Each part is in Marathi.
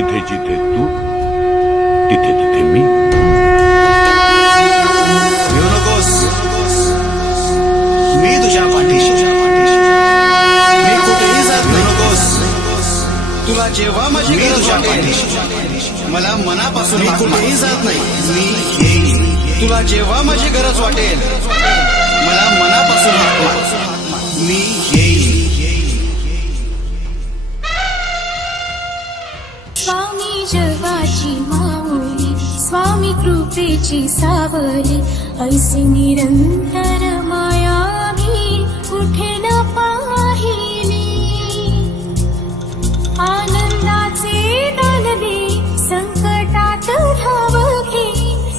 जिथे जिथे तू तिथे तिथे मी। येऊ नकोस, मी तुझ्या पाठीशी, मी कुठेही जात नकोस। तुला जेव्हा माझी गरज वाटेल मला मनापासून, मी कुठेही जात नाही, मी येईन। तुला जेव्हा माझी गरज वाटेल मला मनापासून हाक मार, मी येईन। स्वामी जगाची माऊली, स्वामी कृपेची सावली, ऐसी निरंतर माया मी कुठे न पाहिली। आनंदाचे दानवे संकटात धावघे,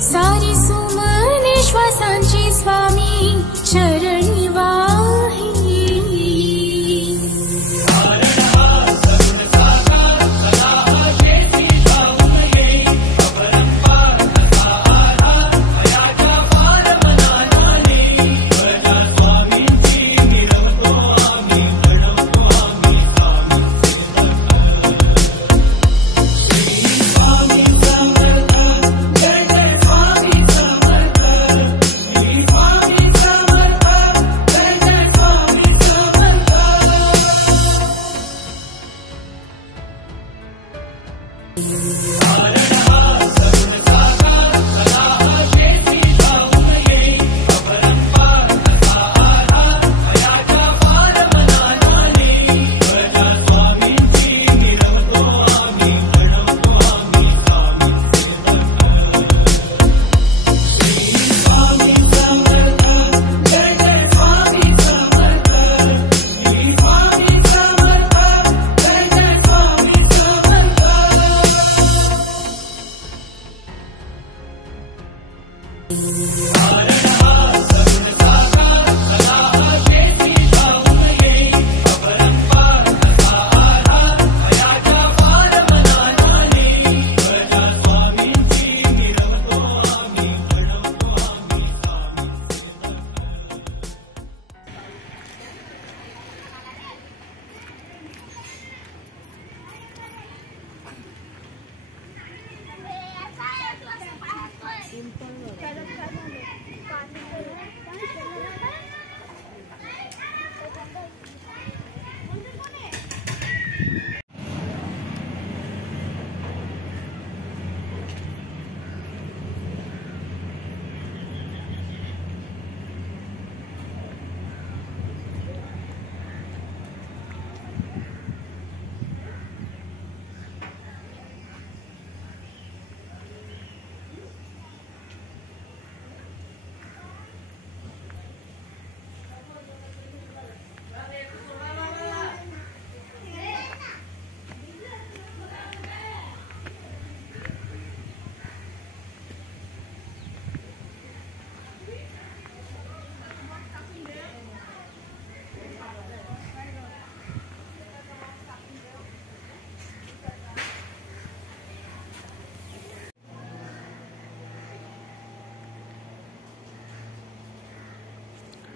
सारी सुमने श्वासांची स्वामी चरणी वाहिली।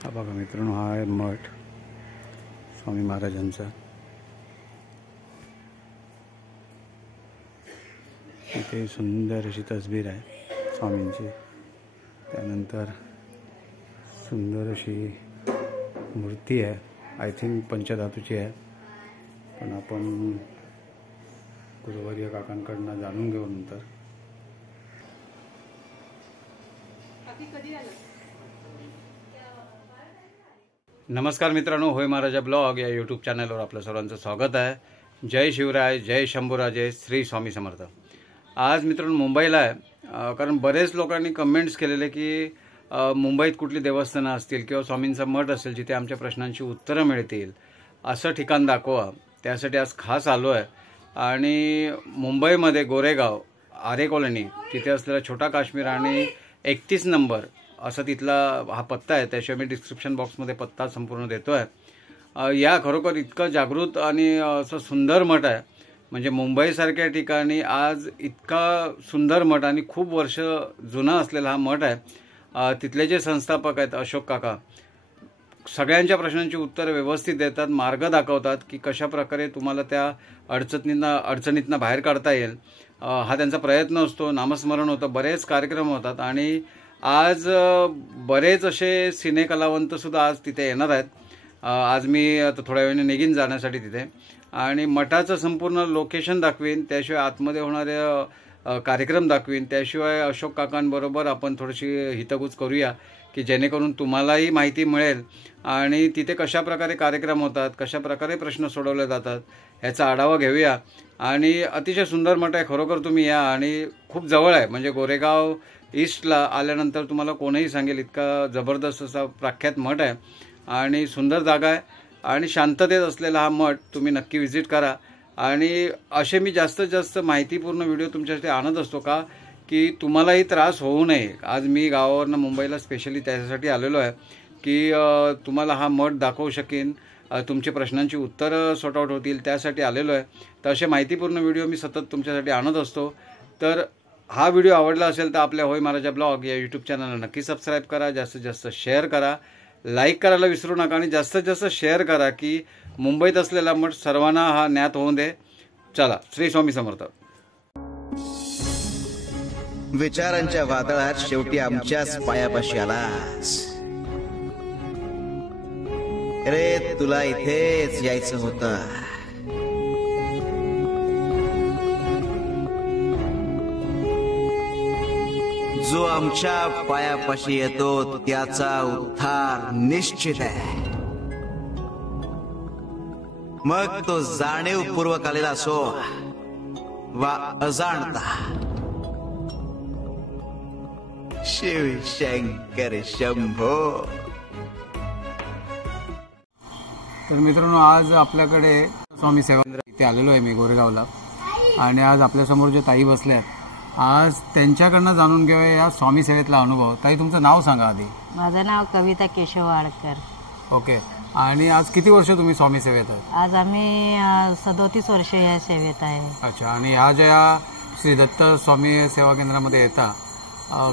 हा बघा मित्रांनो, हा आहे मठ स्वामी महाराजांचा। इथे सुंदर अशी तस्वीर आहे स्वामींची, त्यानंतर सुंदर अशी मूर्ती आहे, आय थिंक पंचधातूची आहे, पण आपण गुरुवर्य काकांकडनं जाणून घेऊ नंतर। नमस्कार मित्रांनो, होय महाराजा ब्लॉग या यूट्यूब चॅनलवर आपलं सर्वांचं स्वागत आहे। जय शिवराय, जय शंभूराजे, श्री स्वामी समर्थ। आज मित्रांनो मुंबईला आहे, कारण बरेच लोकांनी कमेंट्स केलेले की मुंबईत कुठली देवस्थानं असतील किंवा स्वामींचा मठ असेल जिथे आमच्या प्रश्नांची उत्तरं मिळतील, असं ठिकाण दाखवा। त्यासाठी आज खास आलो आहे आणि मुंबईमध्ये गोरेगाव आरे कॉलनी तिथे असलेला छोटा काश्मीर आणि 31 नंबर असा तिथला हा पत्ता आहे। त्याशिवाय मी डिस्क्रिप्शन बॉक्समध्ये पत्ता संपूर्ण देतो आहे। या खरोखर इतकं जागृत आणि असं सुंदर मठ आहे, म्हणजे मुंबईसारख्या ठिकाणी आज इतका सुंदर मठ आणि खूप वर्ष जुना असलेला हा मठ आहे। तिथले जे संस्थापक आहेत अशोक काका, सगळ्यांच्या प्रश्नांची उत्तरं व्यवस्थित देतात, मार्ग दाखवतात की कशा प्रकारे तुम्हाला त्या अडचणीतनं बाहेर काढता येईल. हा त्यांचा प्रयत्न असतो. नामस्मरण होतं, बरेच कार्यक्रम होतात आणि आज बरेच असे सिनेकलावंतसुद्धा आज तिथे येणार आहेत. आज मी आता थोड्या वेळाने निघीन जाण्यासाठी तिथे आणि मठाचं संपूर्ण लोकेशन दाखवीन, त्याशिवाय आतमध्ये होणारे कार्यक्रम दाखवीन, त्याशिवाय अशोक काकांबरोबर आपण थोडीशी हितगुज करूया की जेणेकरून तुम्हालाही माहिती मिळेल आणि तिथे कशाप्रकारे कार्यक्रम होतात, कशाप्रकारे प्रश्न सोडवले जातात ह्याचा आढावा घेऊया. आणि अतिशय सुंदर मठ आहे, खरोखर तुम्ही या आणि खूप जवळ आहे. म्हणजे गोरेगाव ईस्टला आल्यानंतर तुम्हाला कोणीही सांगेल इतका जबरदस्त असा प्रख्यात मठ आहे आणि सुंदर जागा आहे आणि शांततेत असलेला हा मठ तुम्ही नक्की व्हिजिट करा. आणि असे मी जास्तीत जास्त माहितीपूर्ण व्हिडिओ तुमच्यासाठी आणत असतो का की तुम्हालाही त्रास होऊ नये. आज मी गावावरनं मुंबईला स्पेशली त्याच्यासाठी आलेलो आहे की तुम्हाला हा मठ दाखवू शकेन, तुमच्या प्रश्नांची उत्तरं सॉर्ट आउट होतील त्यासाठी आलेलो आहे. तर असे माहितीपूर्ण व्हिडिओ मी सतत तुमच्यासाठी आणत असतो. तर हा व्हिडिओ आवडला असेल तर आपल्या होय महाराजा ब्लॉग या यूट्यूब चॅनलला नक्की सबस्क्राईब करा, जास्तीत जास्त शेअर करा, लाईक करायला विसरू नका आणि जास्तीत जास्त शेअर करा की मुंबईत असलेला मठ सर्वांना हा ज्ञात होऊन दे. चला, श्री स्वामी समर्थ. विचारांच्या वादळात शेवटी आमच्याच पायापाशी आलास रे. तुला इथेच यायचं होतं. जो आमच्या पायापाशी येतो त्याचा उद्धार निश्चित आहे. मग तो जाणीवपूर्वक आलेला असो वा अजाणता. शिव शंकर शंभो. तर मित्रांनो, आज आपल्याकडे स्वामी सेवा इथे आलेलो आहे मी गोरेगावला आणि आज आपल्यासमोर जे ताई बसल्या आहेत आज त्यांच्याकडनं जाणून घेऊया या स्वामी सेवेतला अनुभव. ताई, तुमचं नाव सांगा आधी. माझं नाव कविता केशव वाडकर. ओके. आणि आज किती वर्ष तुम्ही स्वामी सेवेत आहात? आज आम्ही 37 वर्ष या सेवेत आहे. अच्छा. आणि ह्या ज्या श्री दत्त स्वामी सेवा केंद्रामध्ये येता,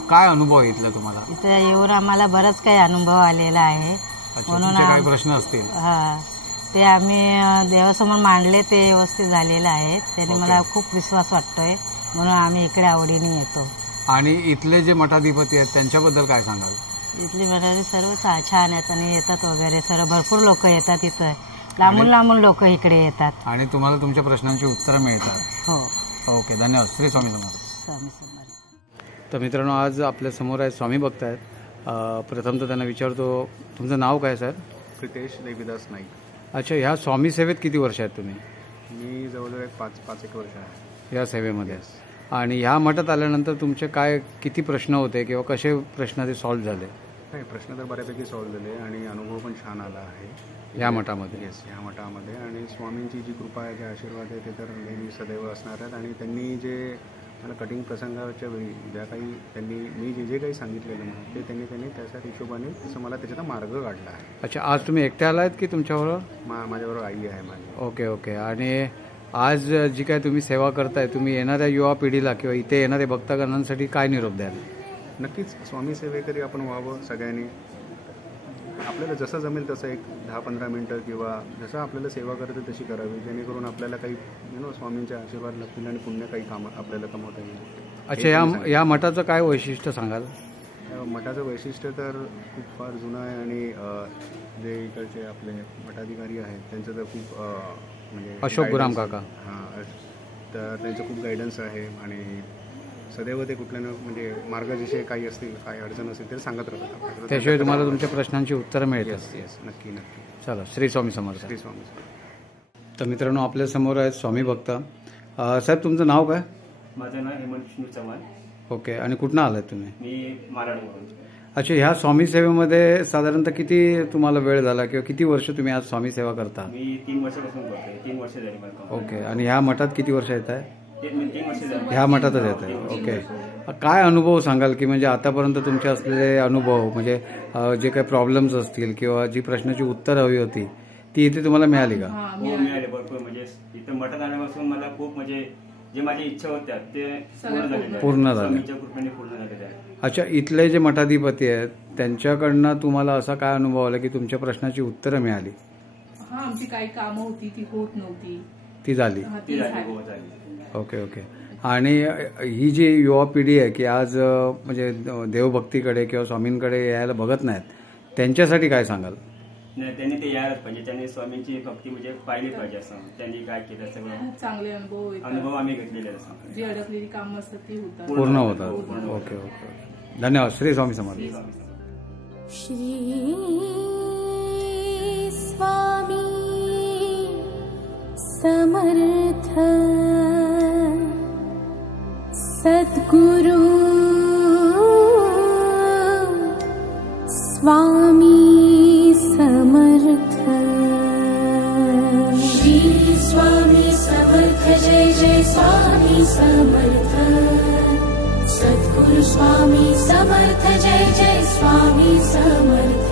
काय अनुभव आहे इथला तुम्हाला? इथं येऊन आम्हाला बराच काही अनुभव आलेला आहे. म्हणून काही प्रश्न असतील ते आम्ही देवासमोर मांडले, ते व्यवस्थित झालेले आहेत. त्याने मला खूप विश्वास वाटतोय, म्हणून आम्ही इकडे आवडीने येतो. आणि इथले जे मठाधिपती आहेत त्यांच्याबद्दल काय सांगाल? इथली मठाधी सर्व छान आहेत आणि येतात वगैरे, सर्व भरपूर लोक येतात. इथं लांबून लांबून लोक इकडे येतात आणि तुम्हाला तुमच्या प्रश्नांची उत्तरं मिळतात. हो. ओके, धन्यवाद. श्री स्वामी समर्थ. स्वामी समर्थ. तर मित्रांनो, आज आपल्या समोर आहे स्वामी भक्त आहेत. प्रथम तर त्यांना विचारतो, तुमचं नाव काय सर? प्रितेश देवीदास नाईक. अच्छा. ह्या स्वामी सेवेत किती वर्ष आहेत तुम्ही? मी जवळजवळ 5-1 वर्ष आहे या सेवेमध्ये. आणि ह्या मठात आल्यानंतर तुमचे काय किती प्रश्न होते किंवा कसे प्रश्न ते सॉल्व्ह झाले? नाही, प्रश्न तर बऱ्यापैकी सॉल्व्ह झाले आणि अनुभव पण छान आला आहे या मठामध्ये. येस, ह्या मठामध्ये. आणि स्वामींची जी कृपा आहे, जे आशीर्वाद आहे, ते तर नेहमी सदैव असणार आहेत. आणि त्यांनी जे मला कटिंग प्रसंगाच्या वेळी ज्या काही मी जे काही सांगितलेलं म्हणून ते त्यांनी त्याच्या हिशोबाने तसं मला त्याच्यात मार्ग काढला आहे. अच्छा. आज तुम्ही एकटे आलात की तुमच्याबरोबर? माझ्याबरोबर आई आहे माझी. Okay okay. आणि आज जी काय तुम्ही सेवा करताय, तुम्ही येणाऱ्या युवा पिढीला किंवा इथे येणाऱ्या भक्तगणांसाठी काय निरोप द्याल? नक्कीच स्वामी सेवेकरी आपण व्हावं सगळ्यांनी. आपल्याला जसं जमेल तसं एक 10-15 मिनटं किंवा जसं आपल्याला सेवा करते तशी करावी, जेणेकरून आपल्याला काही स्वामींचे आशीर्वाद लागतील आणि पुण्य काही काम आपल्याला कमवता येईल. अच्छा. या मठाचं काय वैशिष्ट्य सांगाल? मठाचं वैशिष्ट्य तर खूप फार जुनं आहे आणि जे इकडचे आपले मठाधिकारी आहेत त्यांचं तर खूप म्हणजे अशोक गुराम काका, हां, तर त्यांचं खूप गायडन्स आहे आणि सदैव ते कुठल्या म्हणजे मार्गदर्शक काही असतील, काही अडचण असेल तर सांगत राहतात. त्याशिवाय तुम्हाला तुमच्या प्रश्नांची उत्तरं मिळतात. येस, नक्की नक्की. चला, श्री स्वामी समर्थ. श्री स्वामी समर्थ. तर मित्रांनो, आपल्या समोर आहेत स्वामी भक्त. साहेब, तुमचं नाव काय? माझं नाव हेमंत विष्णू चव्हाण. ओके. आणि कुठनं आलात तुम्ही? मी माराडवरून. अच्छा. ह्या स्वामी सेवेमध्ये साधारणतः किती तुम्हाला वेळ झाला किंवा किती वर्ष तुम्ही आज स्वामी सेवा करता? मी 3 वर्षापासून करतोय. 3 वर्ष झाली मला. ओके. आणि ह्या मठात किती वर्ष येत आहे? 3 वर्ष झाली ह्या मठातच येत आहे. ओके. काय अनुभव सांगाल की म्हणजे आतापर्यंत तुमचे असलेले अनुभव, म्हणजे जे काही प्रॉब्लेम्स असतील किंवा जी प्रश्नाची उत्तर हवी होती ती इथे तुम्हाला मिळाली का? हो, मिळाले भरपूर. म्हणजे इथं मठात आल्यापासून मला खूप म्हणजे जे माझ्या इच्छा होत्या ते पूर्ण झालेल्या आहेत. पूर्ण झाल्या. स्वामींच्या कृपेने पूर्ण झालेल्या आहेत. अच्छा, इथले जे मठाधिपती आहेत त्यांच्याकडनं तुम्हाला असा काय अनुभव आला की तुमच्या प्रश्नाची उत्तरं मिळाली? हा, आमची काही कामं होती ती होत नव्हती, ती झाली. हा, ती ती झाली, झाली. हो झाली. Okay okay. आणि ही जी युवा पिढी आहे की आज म्हणजे देवभक्तीकडे किंवा स्वामींकडे यायला बघत नाहीत, त्यांच्यासाठी काय सांगाल? नाही, त्यांनी ते यायलाच पाहिजे. त्यांनी स्वामींची भक्ती म्हणजे पाहिली पाहिजे. असं त्यांनी काय केलं सगळं खूप चांगले अनुभव येतात. अनुभव आम्ही घेतलेले आहेत असं. जी अडकलेली कामं असतात ती होतात. पूर्ण होतात. Okay okay. धन्यवाद. श्री स्वामी समर्थ. श्री स्वामी समर्थ सद्गुरु स्वामी समर्थ. श्री स्वामी समर्थ जय जय स्वामी समर्थ. सद्गुरु स्वामी समर्थ जय जय स्वामी समर्थ.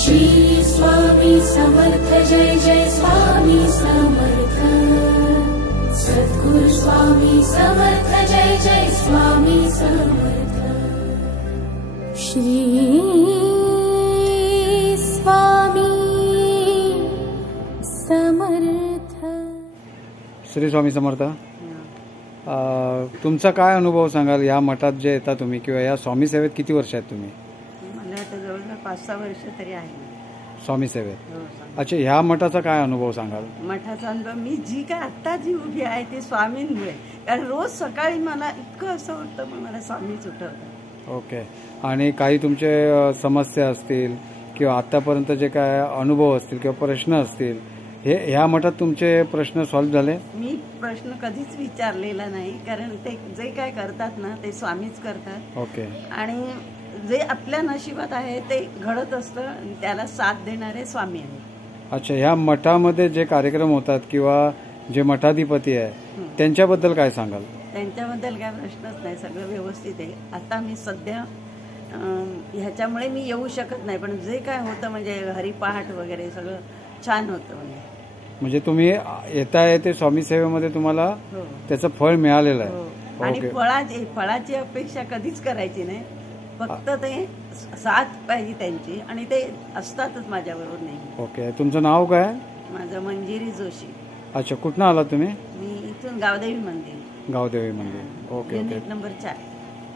श्री स्वामी समर्थ जय जय स्वामी समर्थ. सद्गुरु स्वामी समर्थ जय जय स्वामी समर्थ. श्री स्वामी समर्थ. श्री स्वामी समर्थ. तुमचा काय अनुभव सांगाल या मठात जे येता तुम्ही किंवा या स्वामी सेवेत किती वर्ष आहेत तुम्ही? मला आता जवळजवळ 5-6 वर्ष तरी आहे स्वामी सेवेत. अच्छा, ह्या मठाचा काय अनुभव सांगाल? मठाचा अनुभव, मी जी काय आत्ता जी उभी आहे ते स्वामींमुळे. कारण रोज सकाळी मला इतकं असं वाटतं मला स्वामीच उठवतात. ओके. आणि काही तुमचे समस्या असतील किंवा आतापर्यंत जे काय अनुभव असतील किंवा प्रश्न असतील, हे ह्या मठात तुमचे प्रश्न सॉल्व्ह झाले? मी प्रश्न कधीच विचारलेला नाही, कारण ते जे काय करतात ना ते स्वामीच करतात. ओके. आणि जे आपल्या नशिबात आहे ते घडत असतं, त्याला साथ देणारे स्वामी आहेत. अच्छा, ह्या मठामध्ये जे कार्यक्रम होतात किंवा जे मठाधिपती आहे त्यांच्याबद्दल काय सांगाल? त्यांच्याबद्दल काय प्रश्नच नाही, सगळं व्यवस्थित आहे. आता मी सध्या ह्याच्यामुळे मी येऊ शकत नाही, पण जे काय होतं म्हणजे हरिपाठ वगैरे सगळं छान होतं. म्हणजे तुम्ही येताय ते स्वामी सेवेमध्ये तुम्हाला हो. त्याचं फळ मिळालेलं हो. आहे. आणि ओके. फळाची अपेक्षा कधीच करायची नाही, फक्त ते साथ पाहिजे त्यांची, आणि ते असतातच माझ्याबरोबर नाही. ओके. तुमचं नाव काय? माझं मंजिरी जोशी. अच्छा, कुठनं आला तुम्ही? मी इथून गावदेवी मंदिर. गावदेवी मंदिर. Okay okay. Unit number 4.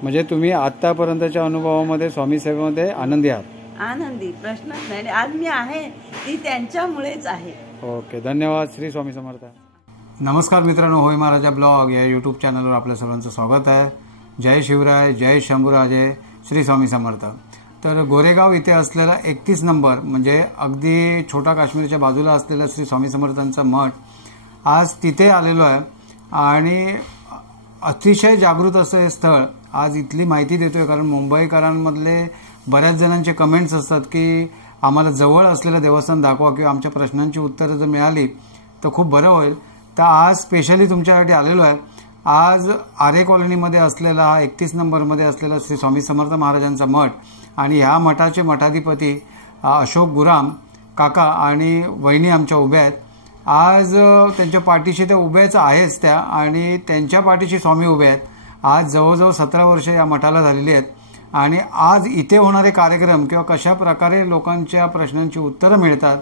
म्हणजे तुम्ही आतापर्यंतच्या अनुभवामध्ये स्वामी सेवेमध्ये आनंदी आहात? आनंदी, प्रश्नच नाही. आज मी आहे ती त्यांच्यामुळेच आहे. ओके, धन्यवाद. श्री स्वामी समर्थ. नमस्कार मित्रांनो, होय महाराजा ब्लॉग या यूट्यूब चॅनलवर आपल्या सर्वांचं स्वागत आहे. जय शिवराय, जय शंभूराजे, श्री स्वामी समर्थ. तर गोरेगाव इथे असलेला 31 नंबर म्हणजे अगदी छोटा काश्मीरच्या बाजूला असलेला श्री स्वामी समर्थांचा मठ, आज तिथे आलेलो आहे. आणि अतिशय जागृत असं हे स्थळ आज इथली माहिती देतोय, कारण मुंबईकरांमधले बऱ्याच जणांचे कमेंट्स असतात की आम्हाला जवळ असलेलं देवस्थान दाखवा किंवा आमच्या प्रश्नांची उत्तरं जर मिळाली तर खूप बरं होईल. तर आज स्पेशली तुमच्यासाठी आलेलो आहे. आज आरे कॉलनीमध्ये असलेला 31 नंबरमध्ये असलेला श्री स्वामी समर्थ महाराजांचा मठ, आणि ह्या मठाचे मठाधिपती अशोक गुराम काका आणि वहिनी आमच्या उभ्या आहेत. आज त्यांच्या पाठीशी त्या उभ्याच आहेच त्या, आणि त्यांच्या पाठीशी स्वामी उभे आहेत. आज जवळजवळ 17 वर्ष या मठाला झालेली आहेत. आणि आज इथे होणारे कार्यक्रम किंवा कशा प्रकारे लोकांच्या प्रश्नांची उत्तरं मिळतात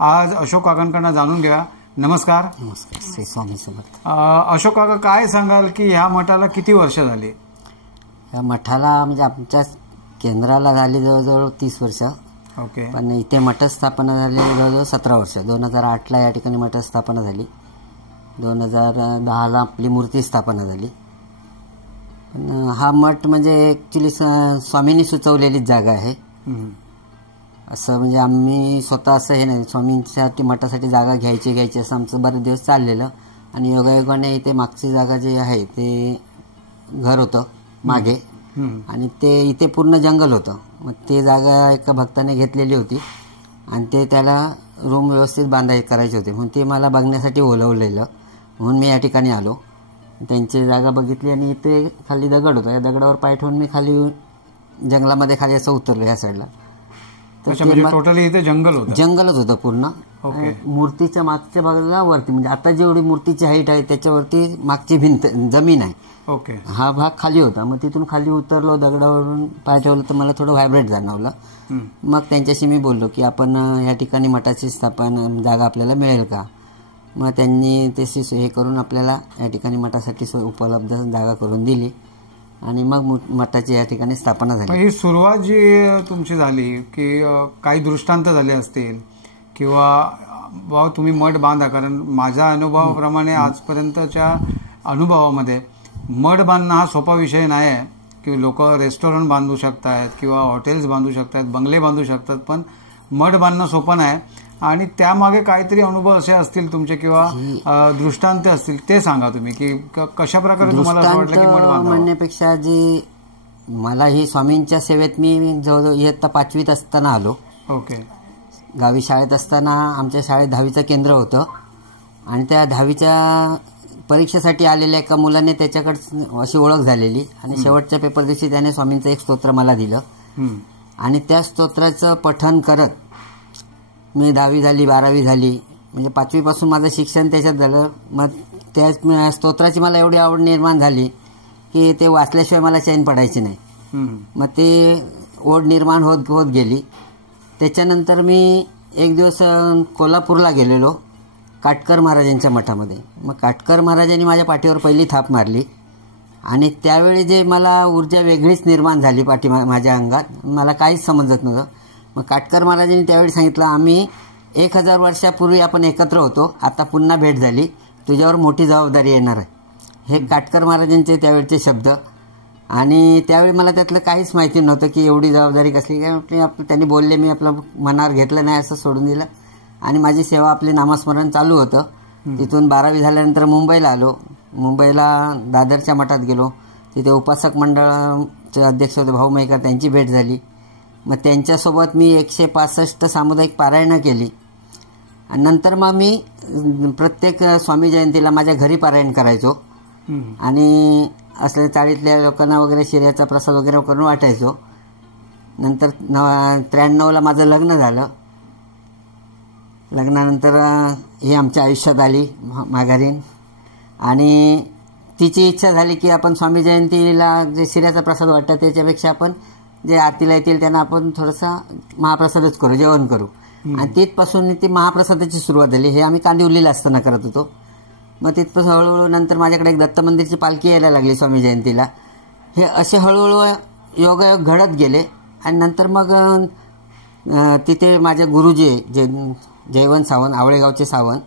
आज अशोक काकांकडून जाणून घ्या. नमस्कार. नमस्कार. श्री स्वामी समर्थ. अशोक काका, काय सांगाल की ह्या मठाला किती वर्ष झाली? या मठाला म्हणजे आमच्या केंद्राला झाली जवळजवळ 30 वर्ष. ओके. पण इथे मठ स्थापना झाली जवळजवळ 17 वर्ष. 2008ला या ठिकाणी मठ स्थापना झाली. 2010ला आपली मूर्ती स्थापना झाली. पण हा मठ म्हणजे ॲक्च्युली स्वामींनी सुचवलेलीच जागा आहे. असं म्हणजे आम्ही स्वतः असं हे नाही, स्वामींसाठी मठासाठी जागा घ्यायची असं आमचं बरेच दिवस चाललेलं. आणि योगायोगाने इथे मागची जागा जी आहे ते घर होतं मागे, आणि ते इथे पूर्ण जंगल होतं. मग ते जागा एका भक्ताने घेतलेली होती आणि ते त्याला रूम व्यवस्थित करायचे होते, म्हणून ते मला बघण्यासाठी बोलवलेलं. म्हणून मी या ठिकाणी आलो, त्यांची जागा बघितली. आणि इथे खाली दगड होता, या दगडावर पाय ठेवून मी खाली जंगलामध्ये खाली असं उतरलो ह्या साईडला. अच्छा, म्हणजे टोटली इथे जंगल होतं? जंगलच होतं पूर्ण. ओके. मूर्तीच्या मागच्या भागाला वरती, म्हणजे आता जेवढी मूर्तीची हाईट आहे त्याच्यावरती मागची भिंत जमीन आहे. ओके. हा भाग खाली होता. मग तिथून खाली उतरलो, दगडावरून पाय ठेवलं तर मला थोडं व्हायब्रेट जाणवलं. मग त्यांच्याशी मी बोललो की आपण या ठिकाणी मठाची स्थापना जागा आपल्याला मिळेल का. मग त्यांनी तशी हे करून आपल्याला या ठिकाणी मठासाठी उपलब्ध जागा करून दिली आणि मग मठाची या ठिकाणी स्थापना झाली. ही सुरुवात जी तुमची झाली की काही दृष्टांत झाले असतील किंवा भाऊ तुम्ही मठ बांधा, कारण माझ्या अनुभवाप्रमाणे आजपर्यंतच्या अनुभवामध्ये मठ बांधणं हा सोपा विषय नाही आहे की लोक रेस्टॉरंट बांधू शकतात किंवा हॉटेल्स बांधू शकतात, बंगले बांधू शकतात, पण मठ बांधणं सोपं नाही. आणि त्यामागे काहीतरी अनुभव असे असतील तुमचे किंवा दृष्टांत असतील, ते सांगा तुम्ही की कशा प्रकारे तुम्हाला असं वाटलं की मठ बांधावं. म्हणण्यापेक्षा जी मला ही स्वामींच्या सेवेत मी जवळजवळ इयत्ता 5वीत असताना आलो. ओके. गावी शाळेत असताना आमच्या शाळेत 10वीचं केंद्र होतं आणि त्या 10वीच्या परीक्षेसाठी आलेल्या एका मुलाने त्याच्याकडे अशी ओळख झालेली आणि शेवटच्या पेपर दिवशी त्याने स्वामींचं एक स्तोत्र मला दिलं आणि त्या स्तोत्राचं पठण करत मी 10वी झाली, 12वी झाली, म्हणजे 5वीपासून माझं शिक्षण त्याच्यात झालं. मग त्या स्तोत्राची मला एवढी आवड निर्माण झाली की ते वाचल्याशिवाय मला चैन पडायची नाही. मग ते ओढ निर्माण होत होत गेली. त्याच्यानंतर मी एक दिवस कोल्हापूरला गेलेलो काटकर महाराजांच्या मठामध्ये. मग काटकर महाराजांनी माझ्या पाठीवर पहिली थाप मारली आणि त्यावेळी जे मला ऊर्जा वेगळीच निर्माण झाली माझ्या अंगात, मला काहीच समजत नव्हतं. मग काटकर महाराजांनी त्यावेळी सांगितलं, आम्ही 1000 वर्षापूर्वी आपण एकत्र होतो, आता पुन्हा भेट झाली, तुझ्यावर मोठी जबाबदारी येणार आहे. हे काटकर महाराजांचे त्यावेळचे शब्द. आणि त्यावेळी मला त्यातलं काहीच माहिती नव्हतं की एवढी जबाबदारी कसली काय. त्यांनी बोलले, मी आपलं मनावर घेतलं नाही, असं सोडून दिलं आणि माझी सेवा आपले नामस्मरण चालू होतं. तिथून 12वी झाल्यानंतर मुंबईला आलो. मुंबईला दादरच्या मठात गेलो. तिथे उपासक मंडळाचे अध्यक्ष होते भाऊ मयेकर, त्यांची भेट झाली. मग त्यांच्यासोबत मी 165 सामुदायिक पारायणं केली आणि नंतर मग मी प्रत्येक स्वामी जयंतीला माझ्या घरी पारायण करायचो आणि असल्या चाळीतल्या लोकांना वगैरे शिऱ्याचा प्रसाद वगैरे करून वाटायचो. नंतर 93ला माझं लग्न झालं. लग्नानंतर ही आमच्या आयुष्यात आली माघारीन आणि तिची इच्छा झाली की आपण स्वामी जयंतीला जे शिऱ्याचा प्रसाद वाटतं त्याच्यापेक्षा आपण जे आरतीला येतील त्यांना आपण थोडासा महाप्रसादच करू, जेवण करू. आणि तिथपासून ती महाप्रसादाची सुरुवात झाली. हे आम्ही कांदिवलीला असताना करत होतो. मग तिथपासून हळूहळू नंतर माझ्याकडे एक दत्त मंदिरची पालखी यायला लागली स्वामी जयंतीला. हे असे हळूहळू योगायोग घडत गेले आणि नंतर मग तिथे माझे गुरुजी जे जयवंत सावंत, आवळेगावचे सावंत,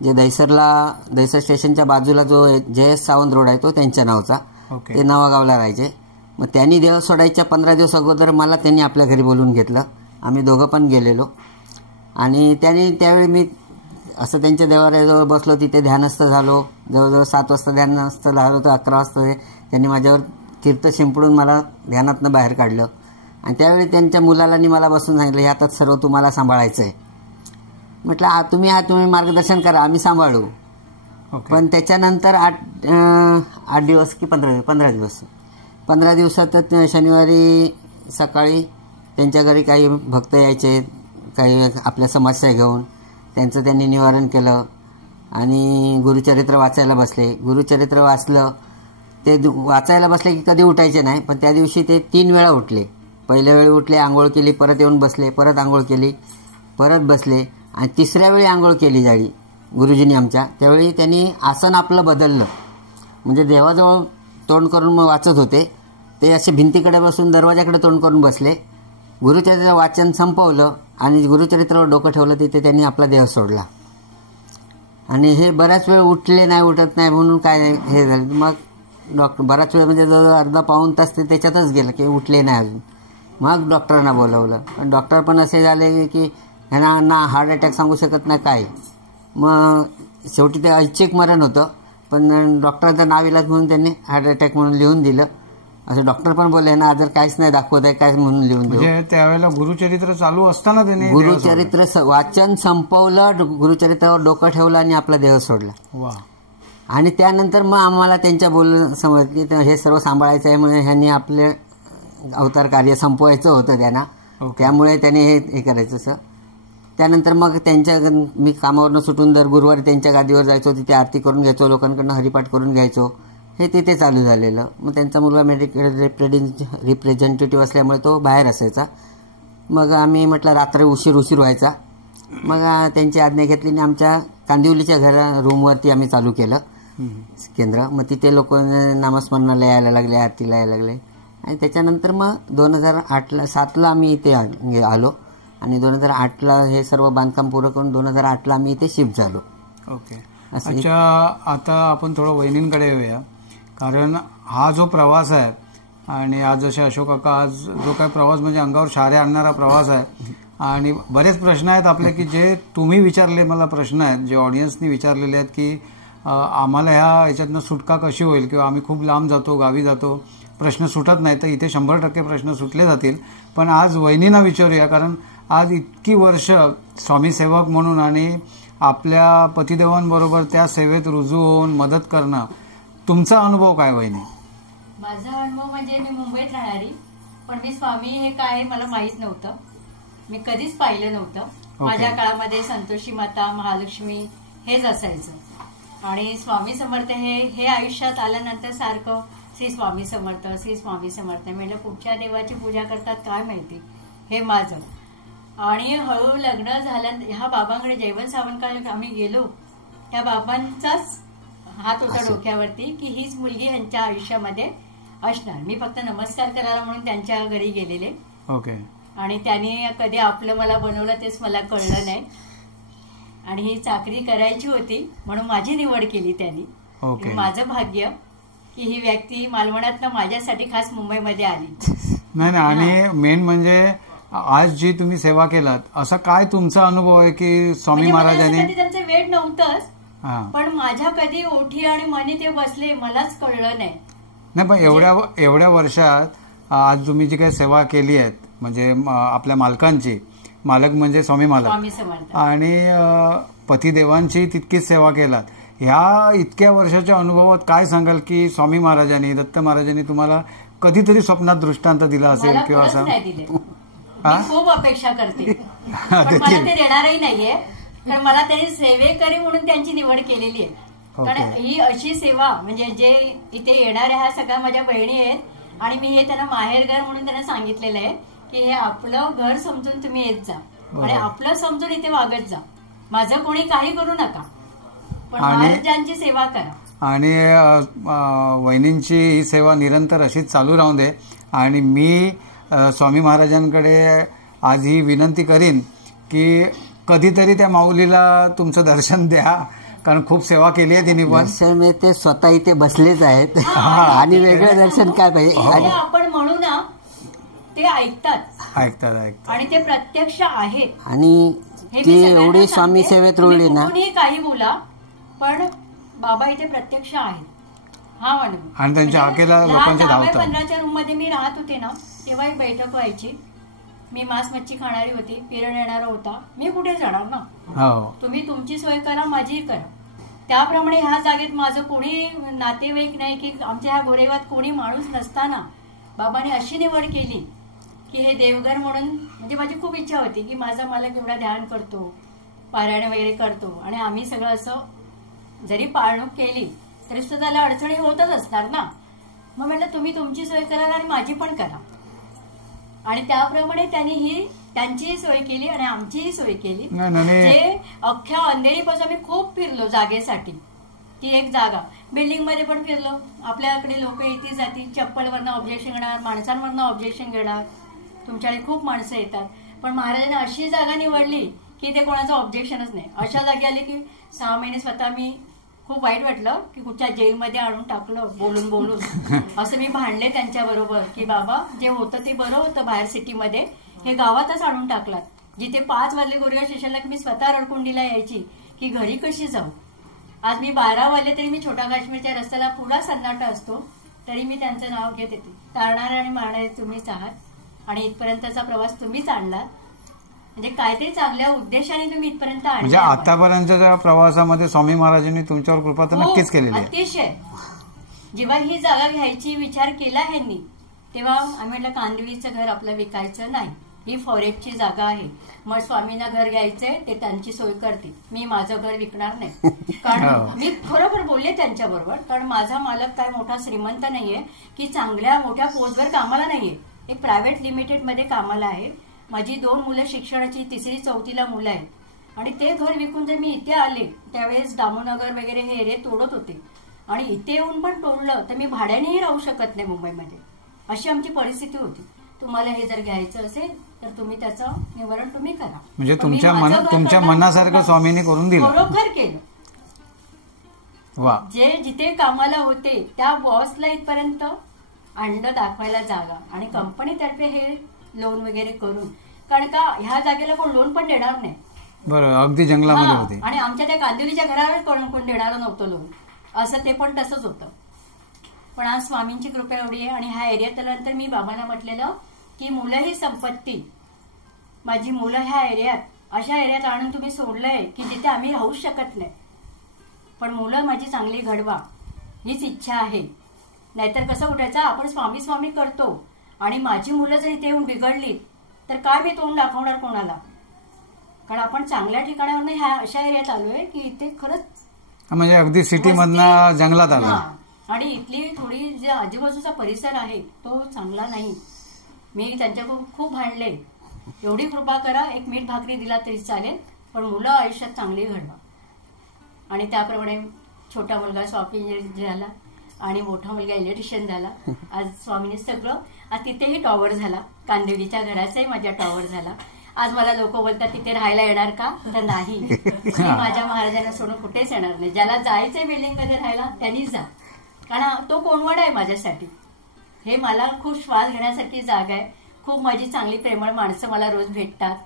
जे दहिसर स्टेशनच्या बाजूला जो जयेश सावंत रोड आहे तो त्यांच्या नावचा, ते नवागावला राहायचे. मग त्यांनी देह सोडायच्या 15 दिवस अगोदर मला त्यांनी आपल्या घरी बोलवून घेतलं. आम्ही दोघं पण गेलेलो आणि त्यावेळी मी असं त्यांच्या देवाऱ्याजवळ बसलो, तिथे ध्यानस्थ झालो. जवळजवळ 7 वाजता ध्यानस्थ झालो तर 11 वाजता त्यांनी माझ्यावर तीर्थ शिंपडून मला ध्यानातनं बाहेर काढलं आणि त्यावेळी त्यांच्या मुलाला मला बसून सांगितलं, हे आता सर्व तुम्हाला सांभाळायचं आहे. म्हटलं तुम्ही मार्गदर्शन करा, आम्ही सांभाळू. पण त्याच्यानंतर 8 दिवस की 15 दिवसात शनिवारी सकाळी त्यांच्या घरी काही भक्त यायचे, काही आपल्या समस्या घेऊन. त्यांचं त्यांनी निवारण केलं आणि गुरुचरित्र वाचायला बसले. गुरुचरित्र वाचलं, ते वाचायला बसले की कधी उठायचे नाही, पण त्या दिवशी ते 3 वेळा उठले. पहिल्या वेळी उठले, आंघोळ केली, परत येऊन बसले, परत आंघोळ केली, परत बसले आणि 3ऱ्या वेळी आंघोळ केली जाडी गुरुजींनी आमच्या. त्यावेळी त्यांनी आसन आपलं बदललं, म्हणजे देवाजवळ तोंड करून मग वाचत होते, ते असे भिंतीकडे बसून दरवाजाकडे तोंड करून बसले. गुरुचरित्र वाचन संपवलं आणि गुरुचरित्रावर डोकं ठेवलं, तिथे त्यांनी आपला देह सोडला. आणि हे बऱ्याच वेळ उठले नाही, उठत नाही म्हणून काय हे झालं. मग बराच वेळ म्हणजे जवळ अर्धा पाऊण तास ते त्याच्यातच गेलं की उठले नाही अजून. मग डॉक्टरांना बोलवलं, पण डॉक्टर पण असे झाले की ह्यांना ना हार्ट अटॅक सांगू शकत नाही काय. मग शेवटी ते ऐच्छिक मरण होतं, पण डॉक्टरांचं नाव इलाज म्हणून त्यांनी हार्ट अटॅक म्हणून लिहून दिलं. असं डॉक्टर पण बोलले ना, जर काहीच नाही दाखवत आहे काय म्हणून लिहून देऊ. त्यावेळेला गुरुचरित्र चालू असताना त्यांनी गुरुचरित्र वाचन संपवलं, गुरुचरित्रावर डोकं ठेवलं आणि आपला देह सोडला. आणि त्यानंतर मग आम्हाला त्यांच्या बोलणं समजलं की हे सर्व सांभाळायचं आहे, म्हणून ह्यांनी आपले अवतार कार्य संपवायचं होतं त्यांना. त्यामुळे त्याने हे करायचं असं. त्यानंतर मग त्यांच्या मी कामावरनं सुटून दर गुरुवारी त्यांच्या गादीवर जायचो, तिथे आरती करून घ्यायचो, लोकांकडनं हरिपाठ करून घ्यायचो. हे तिथे चालू झालेलं. मग त्यांचा मुलगा मेडिकल रिप्रेझेंटेटिव्ह असल्यामुळे तो बाहेर असायचा. मग आम्ही म्हटलं रात्र उशीर व्हायचा. मग त्यांची आज्ञा घेतली आणि आमच्या कांदिवलीच्या रूमवरती आम्ही चालू केलं केंद्र. मग तिथे लोक नामस्मरणाला यायला लागले, आरतीला यायला लागले. आणि त्याच्यानंतर मग 2007ला आम्ही इथे आलो आणि 2008ला हे सर्व बांधकाम पूर्ण करून 2008ला आम्ही इथे शिफ्ट झालो. ओके. अच्छा, आता आपण थोडं वहिनींकडे येऊया. कारण हा जो प्रवास आहे आणि आज जसे अशोक काका आज जो काही प्रवास म्हणजे अंगावर शहारे आणणारा प्रवास आहे आणि बरेच प्रश्न आहेत आपले की जे तुम्ही विचारले मला प्रश्न आहेत, जे ऑडियन्सनी विचारलेले आहेत की आम्हाला ह्याच्यातनं सुटका कशी होईल किंवा आम्ही खूप लांब जातो, गावी जातो, प्रश्न सुटत नाही. तर इथे 100% प्रश्न सुटले जातील. पण आज वहिनींना विचारूया, कारण आज इतकी वर्ष स्वामी सेवक म्हणून आणि आपल्या पतिदेवांबरोबर त्या सेवेत रुजू होऊन मदत करणं, तुमचा अनुभव काय वहिनी? माझा अनुभव म्हणजे मी मुंबईत राहणारी, पण मी स्वामी हे काय मला माहीत नव्हतं, मी कधीच पाहिलं नव्हतं. माझ्या काळामध्ये संतोषी माता, महालक्ष्मी हेच असायचं आणि स्वामी समर्थ हे आयुष्यात आल्यानंतर सारखं श्री स्वामी समर्थ, श्री स्वामी समर्थ. म्हणजे कुठच्या देवाची पूजा करतात काय माहिती, हे माझं. आणि हळूहळू लग्न झालं, ह्या बाबांकडे जयवंत सावंतकडे आम्ही गेलो. त्या बाबांचाच हात होता डोक्यावरती की हीच मुलगी ह्यांच्या आयुष्यामध्ये असणार. मी फक्त नमस्कार करायला म्हणून त्यांच्या घरी गेलेले. ओके. आणि त्यांनी कधी आपलं मला बनवलं तेच मला कळलं नाही. आणि ही चाकरी करायची होती म्हणून माझी निवड केली त्यांनी. माझं भाग्य की ही व्यक्ती मालवणातनं माझ्यासाठी खास मुंबईमध्ये आली. नाही. आणि मेन म्हणजे आज जी तुम्ही सेवा केलात, असा काय तुमचा अनुभव आहे की स्वामी महाराजांनी? त्यांचं वेळ नव्हतंच, पण माझ्या कधी ओठी आणि मनी ते बसले मलाच कळलं नाही. पण एवढ्या वर्षात आज तुम्ही जी काही सेवा केली आहे म्हणजे आपल्या मालकांची, मालक म्हणजे स्वामी मालक, आणि पतिदेवांची तितकीच सेवा केलात. ह्या इतक्या वर्षाच्या अनुभवात काय सांगाल की स्वामी महाराजांनी, दत्त महाराजांनी तुम्हाला कधीतरी स्वप्नात दृष्टांत दिला असेल किंवा असं? खूप अपेक्षा करते पण मला ते देणारही नाहीये, कारण मला त्यांनी सेवेकरी म्हणून त्यांची निवड केलेली आहे. कारण ही अशी सेवा म्हणजे जे इथे येणाऱ्या ह्या सगळ्या माझ्या बहिणी आहेत आणि मी हे त्यांना माहेरघर म्हणून त्यांना सांगितलेलं आहे की हे आपलं घर समजून तुम्ही येत जा आणि आपलं समजून इथे वागत जा. माझं कोणी काही करू नका, पण महाराजांची सेवा करा. आणि वहिनींची ही सेवा निरंतर अशीच चालू राहू दे. आणि मी स्वामी महाराजांकडे आज ही विनंती करीन की कधीतरी त्या माऊलीला तुमचं दर्शन द्या, कारण खूप सेवा केली आहे तिने. पण दर्शन ते स्वतः इथे बसलेच आहेत आणि वेगळं दर्शन काय पाहिजे. आपण म्हणू ना, ते ऐकतात आणि ते प्रत्यक्ष आहेत. आणि ती एवढी स्वामी सेवेत रुळली ना, काही बोला पण बाबा इथे प्रत्यक्ष आहेत. हा म्हणून आणि त्यांच्या हाकेला लोकांचे धावतात. 15च्या रूम मध्ये मी राहत होते ना, तेव्हा एक बैठक व्हायची. मी मांस मच्छी खाणारी होती, पिरियड येणारा होता, मी कुठे जाणार ना, तुम्ही तुमची सोय करा, माझीही करा. त्याप्रमाणे ह्या जागेत माझं कोणी नातेवाईक नाही की आमच्या ह्या गोरेगावात कोणी माणूस नसताना बाबांनी अशी निवड केली की हे देवघर म्हणून. म्हणजे माझी खूप इच्छा होती की माझा मालक एवढा ध्यान करतो, पारायण वगैरे करतो आणि आम्ही सगळं असं जरी पाळणूक केली तरी सुद्धा त्याला अडचणी होतच असणार ना. मग म्हटलं तुम्ही तुमची सोय करा आणि माझी पण करा. आणि त्याप्रमाणे त्यांनी ही त्यांचीही सोय केली आणि आमचीही सोय केली. जे अख्ख्या अंधेरीपासून आम्ही खूप फिरलो जागेसाठी. ती एक जागा, बिल्डिंग मध्ये पण फिरलो. आपल्याकडे लोक येतील जातील, चप्पलवरनं ऑब्जेक्शन घेणार, माणसांवरनं ऑब्जेक्शन घेणार, तुमच्याकडे खूप माणसं येतात. पण महाराजांनी अशी जागा निवडली की ते कोणाचं ऑब्जेक्शनच नाही. अशा जागी आली की 6 महिने स्वतः मी खूप वाईट वाटलं की कुठच्या जेलमध्ये आणून टाकलं बोलून बोलून. असं मी भांडले त्यांच्या बरोबर की बाबा जे होतं ते बरं होतं बाहेर सिटीमध्ये, हे गावातच आणून टाकलात. जिथे 5 वाजले गोरेगाव स्टेशनला की मी स्वतः रडकुंडीला यायची की घरी कशी जाऊ. आज मी 12 वाजले तरी मी छोटा काश्मीरच्या रस्त्याला पुढा सन्नाटा असतो तरी मी त्यांचं नाव घेत येते. तारणारे आणि मारणारे तुम्हीच आहात आणि इथपर्यंतचा प्रवास तुम्हीच आणलात. म्हणजे काहीतरी चांगल्या उद्देशाने तुम्ही इथपर्यंत आणले. म्हणजे आतापर्यंतच्या प्रवासामध्ये स्वामी महाराजांनी तुमच्यावर कृपा तर नक्कीच केलेली आहे. अतिशय. जेव्हा ही जागा घ्यायची विचार केला ह्यांनी तेव्हा आम्ही म्हटलं कांदिवलीचं घर आपलं विकायचं नाही. ही फॉरेस्टची जागा आहे. मग स्वामींना घर घ्यायचंय ते त्यांची सोय करतील, मी माझं घर विकणार नाही. कारण मी खरोखर बोलले त्यांच्या बरोबर, कारण माझा मालक काय मोठा श्रीमंत नाहीये की चांगल्या मोठ्या पोस्टवर कामाला नाहीये. एक प्रायव्हेट लिमिटेड मध्ये कामाला आहे. माझी 2 मुलं शिक्षणाची, 3री 4थीला मुलं आहेत. आणि ते घर विकून जर मी इथे आले, त्यावेळेस दामोनगर वगैरे हे एरिया तोडत होते आणि इथे येऊन पण तोडलं तर मी भाड्यानेही राहू शकत नाही मुंबईमध्ये. अशी आमची परिस्थिती होती. तुम्हाला हे जर घ्यायचं असेल तर तुम्ही त्याचं निवारण तुम्ही करा. म्हणजे तुमच्या मनासारखं स्वामींनी करून दिलं, बरोबर केलं. वा. जे जिथे कामाला होते त्या बॉसला इथपर्यंत आणलं दाखवायला जागा, आणि कंपनीतर्फे हे लोन वगैरे करून, कारण का ह्या जागेला कोण लोन पण देणार नाही. बरं, अगदी जंगलामध्ये होते. आणि आमच्या त्या कांदिवलीच्या घरावर कोण देणारं नव्हतं लोन, असं ते पण तसंच होतं. पण आज स्वामींची कृपा एवढी आहे. आणि ह्या एरियात आल्यानंतर मी बाबांना म्हटलेलं की मुलं ही संपत्ती, माझी मुलं ह्या एरियात, अशा एरियात आणून तुम्ही सोडलंय की जिथे आम्ही राहू शकत नाही, पण मुलं माझी चांगली घडवा हीच इच्छा आहे. नाहीतर कसं उठायचं, आपण स्वामी स्वामी करतो आणि माझी मुलं जर इथे येऊन बिघडली तर काय मी तोंड दाखवणार कोणाला. कारण आपण चांगल्या ठिकाणावर ह्या अशा एरियात आलोय की इथे खरंच म्हणजे अगदी सिटीमधनं जंगलात आलो. आणि इथली थोडी जे आजूबाजूचा परिसर आहे तो चांगला नाही. मी त्यांच्याकडून खूप भांडले, एवढी कृपा करा, एक मीठ भाकरी दिला तरी चालेल, पण मुलं आयुष्यात चांगली घडवा. आणि त्याप्रमाणे छोटा मुलगा सॉफ्टवेअर इंजिनियर झाला आणि मोठा मुलगा इलेक्ट्रिशियन झाला. आज स्वामीने सगळं, आज तिथेही टॉवर झाला, कांदिवलीच्या घराचाही माझ्या टॉवर झाला. आज मला लोक बोलतात तिथे राहायला येणार का, तर नाही, मी माझ्या महाराजांना सोडून कुठेच येणार नाही. ज्याला जायचंय बिल्डिंग मध्ये राहायला त्यांनीच जा, कारण तो कोणवड आहे माझ्यासाठी. हे मला खूप श्वास घेण्यासारखी जागा आहे. खूप माझी चांगली प्रेमळ माणसं मला रोज भेटतात.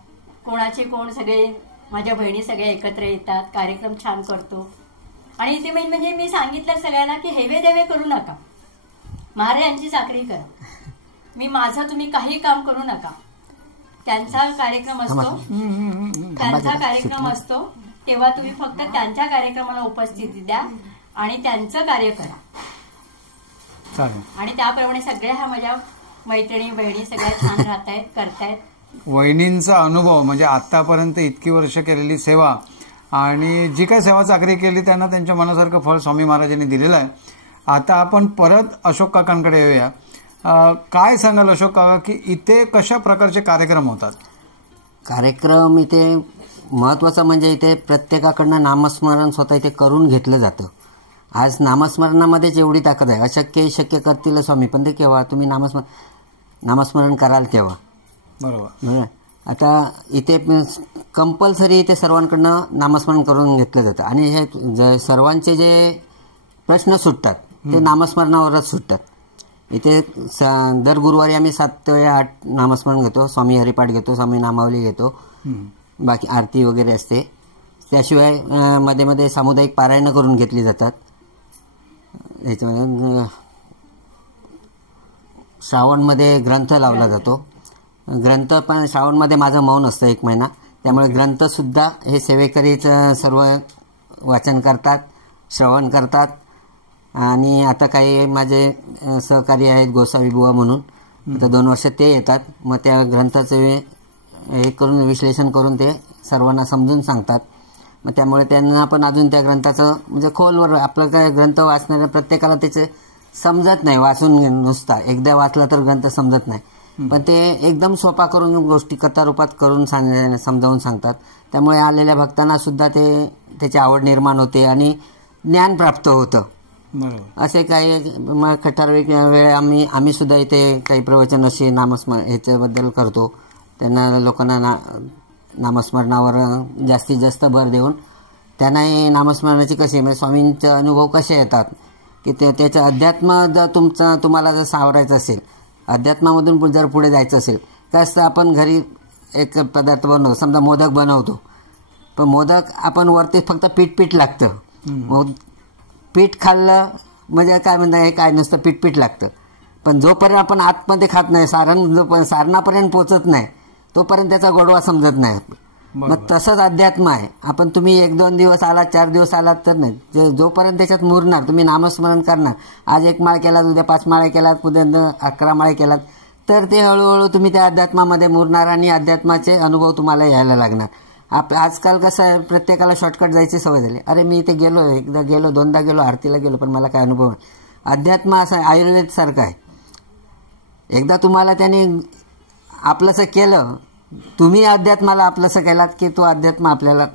कोणाचे कोण, सगळे माझ्या बहिणी सगळ्या एकत्र येतात, कार्यक्रम छान करतो. आणि इथे म्हणजे मी सांगितलं सगळ्यांना की हेवे देवे करू नका, महाराजांची चाकरी करा. मी माझं, तुम्ही काही काम करू नका. त्यांचा कार्यक्रम असतो तेव्हा तुम्ही फक्त त्यांच्या कार्यक्रमाला उपस्थिती द्या आणि त्यांचं कार्य करा. आणि त्याप्रमाणे सगळ्या ह्या माझ्या मैत्रिणी बहिणी सगळ्या छान राहतायत, करतायत. वहिनींचा अनुभव म्हणजे आतापर्यंत इतकी वर्ष केलेली सेवा आणि जी काही सेवा चाकरी केली त्यांना त्यांच्या मनासारखं फळ स्वामी महाराजांनी दिलेलं आहे. आता आपण परत अशोक काकांकडे येऊया. काय सांगाल अशोक काका की इथे कशा प्रकारचे कार्यक्रम होतात? कार्यक्रम इथे महत्वाचं म्हणजे इथे प्रत्येकाकडनं नामस्मरण स्वतः इथे करून घेतलं जातं. आज नामस्मरणामध्येच एवढी ताकद आहे. अशक्य शक्य करतील स्वामी, पण ते केव्हा तुम्ही नामस्मरण कराल तेव्हा. बरोबर. आता इथे कंपल्सरी इथे सर्वांकडनं नामस्मरण करून घेतलं जातं आणि हे सर्वांचे जे प्रश्न सुटतात ते नामस्मरणावरच सुटतात. इथे दर गुरुवारी आम्ही 7 ते 8 नामस्मरण घेतो, स्वामी हरिपाठ घेतो, स्वामी नामावली घेतो, बाकी आरती वगैरे असते. त्याशिवाय मध्ये मध्ये सामुदायिक पारायणं करून घेतली जातात. याच्यामध्ये श्रावणमध्ये ग्रंथ लावला जातो. ग्रंथ पण श्रावणमध्ये माझं मौन असतं 1 महिना, त्यामुळे ग्रंथसुद्धा हे सेवेकरीच सर्व वाचन करतात, श्रवण करतात. आणि आता काही माझे सहकारी आहेत गोसावी बुवा म्हणून, आता 2 वर्ष ते येतात. मग त्या ग्रंथाचे हे करून विश्लेषण करून ते सर्वांना समजून सांगतात. मग त्यामुळे त्यांना पण अजून त्या ग्रंथाचं म्हणजे खोलवर, आपलं काय ग्रंथ वाचणाऱ्या प्रत्येकाला त्याचे समजत नाही, वाचून नुसता एकदा वाचला तर ग्रंथ समजत नाही, पण ते एकदम सोपा करून गोष्टी कथारूपात करून समजावून सांगतात. त्यामुळे आलेल्या भक्तांना सुद्धा त्याची आवड निर्माण होते आणि ज्ञान प्राप्त होतं. असे काही ठराविक वेळ आम्ही सुद्धा इथे काही प्रवचन असे नामस्मरण ह्याच्याबद्दल करतो. त्यांना लोकांना नामस्मरणावर जास्तीत जास्त भर देऊन त्यांनाही नामस्मरणाची कशी म्हणजे स्वामींचे अनुभव कसे येतात की त्याचं अध्यात्म जर तुम्हाला जर सावरायचं असेल, अध्यात्मामधून जर पुढे जायचं असेल, कसं आपण घरी एक पदार्थ बनवतो, समजा मोदक बनवतो, पण मोदक आपण वरती फक्त पीठ लागतं. मग पीठ खाल्लं म्हणजे काय म्हणतात, हे काय नसतं, पीठ लागतं. पण जोपर्यंत आपण आतमध्ये खात नाही, सारणापर्यंत पोचत नाही, तोपर्यंत त्याचा गोडवा समजत नाही. मग तसंच अध्यात्म आहे. आपण तुम्ही 1-2 दिवस आलात, 4 दिवस आलात तर नाही, जोपर्यंत त्याच्यात मुरणार, तुम्ही नामस्मरण करणार, आज 1 माळ केलात, उद्या 5 माळे केलात, उद्या 11 माळे केलात, तर ते हळूहळू तुम्ही त्या अध्यात्मामध्ये मुरणार आणि अध्यात्माचे अनुभव तुम्हाला यायला लागणार. आजकाल कसं आहे, प्रत्येकाला शॉर्टकट जायची सवय झाली. अरे मी इथे गेलो, एकदा गेलो, दोनदा गेलो, आरतीला गेलो, पण मला काय अनुभव नाही. अध्यात्म असं आयुर्वेद सारखं आहे. एकदा तुम्हाला त्याने आपलंसं केलं, तुम्ही अध्यात्माला आपलंसं केलात की तो अध्यात्म आपल्याला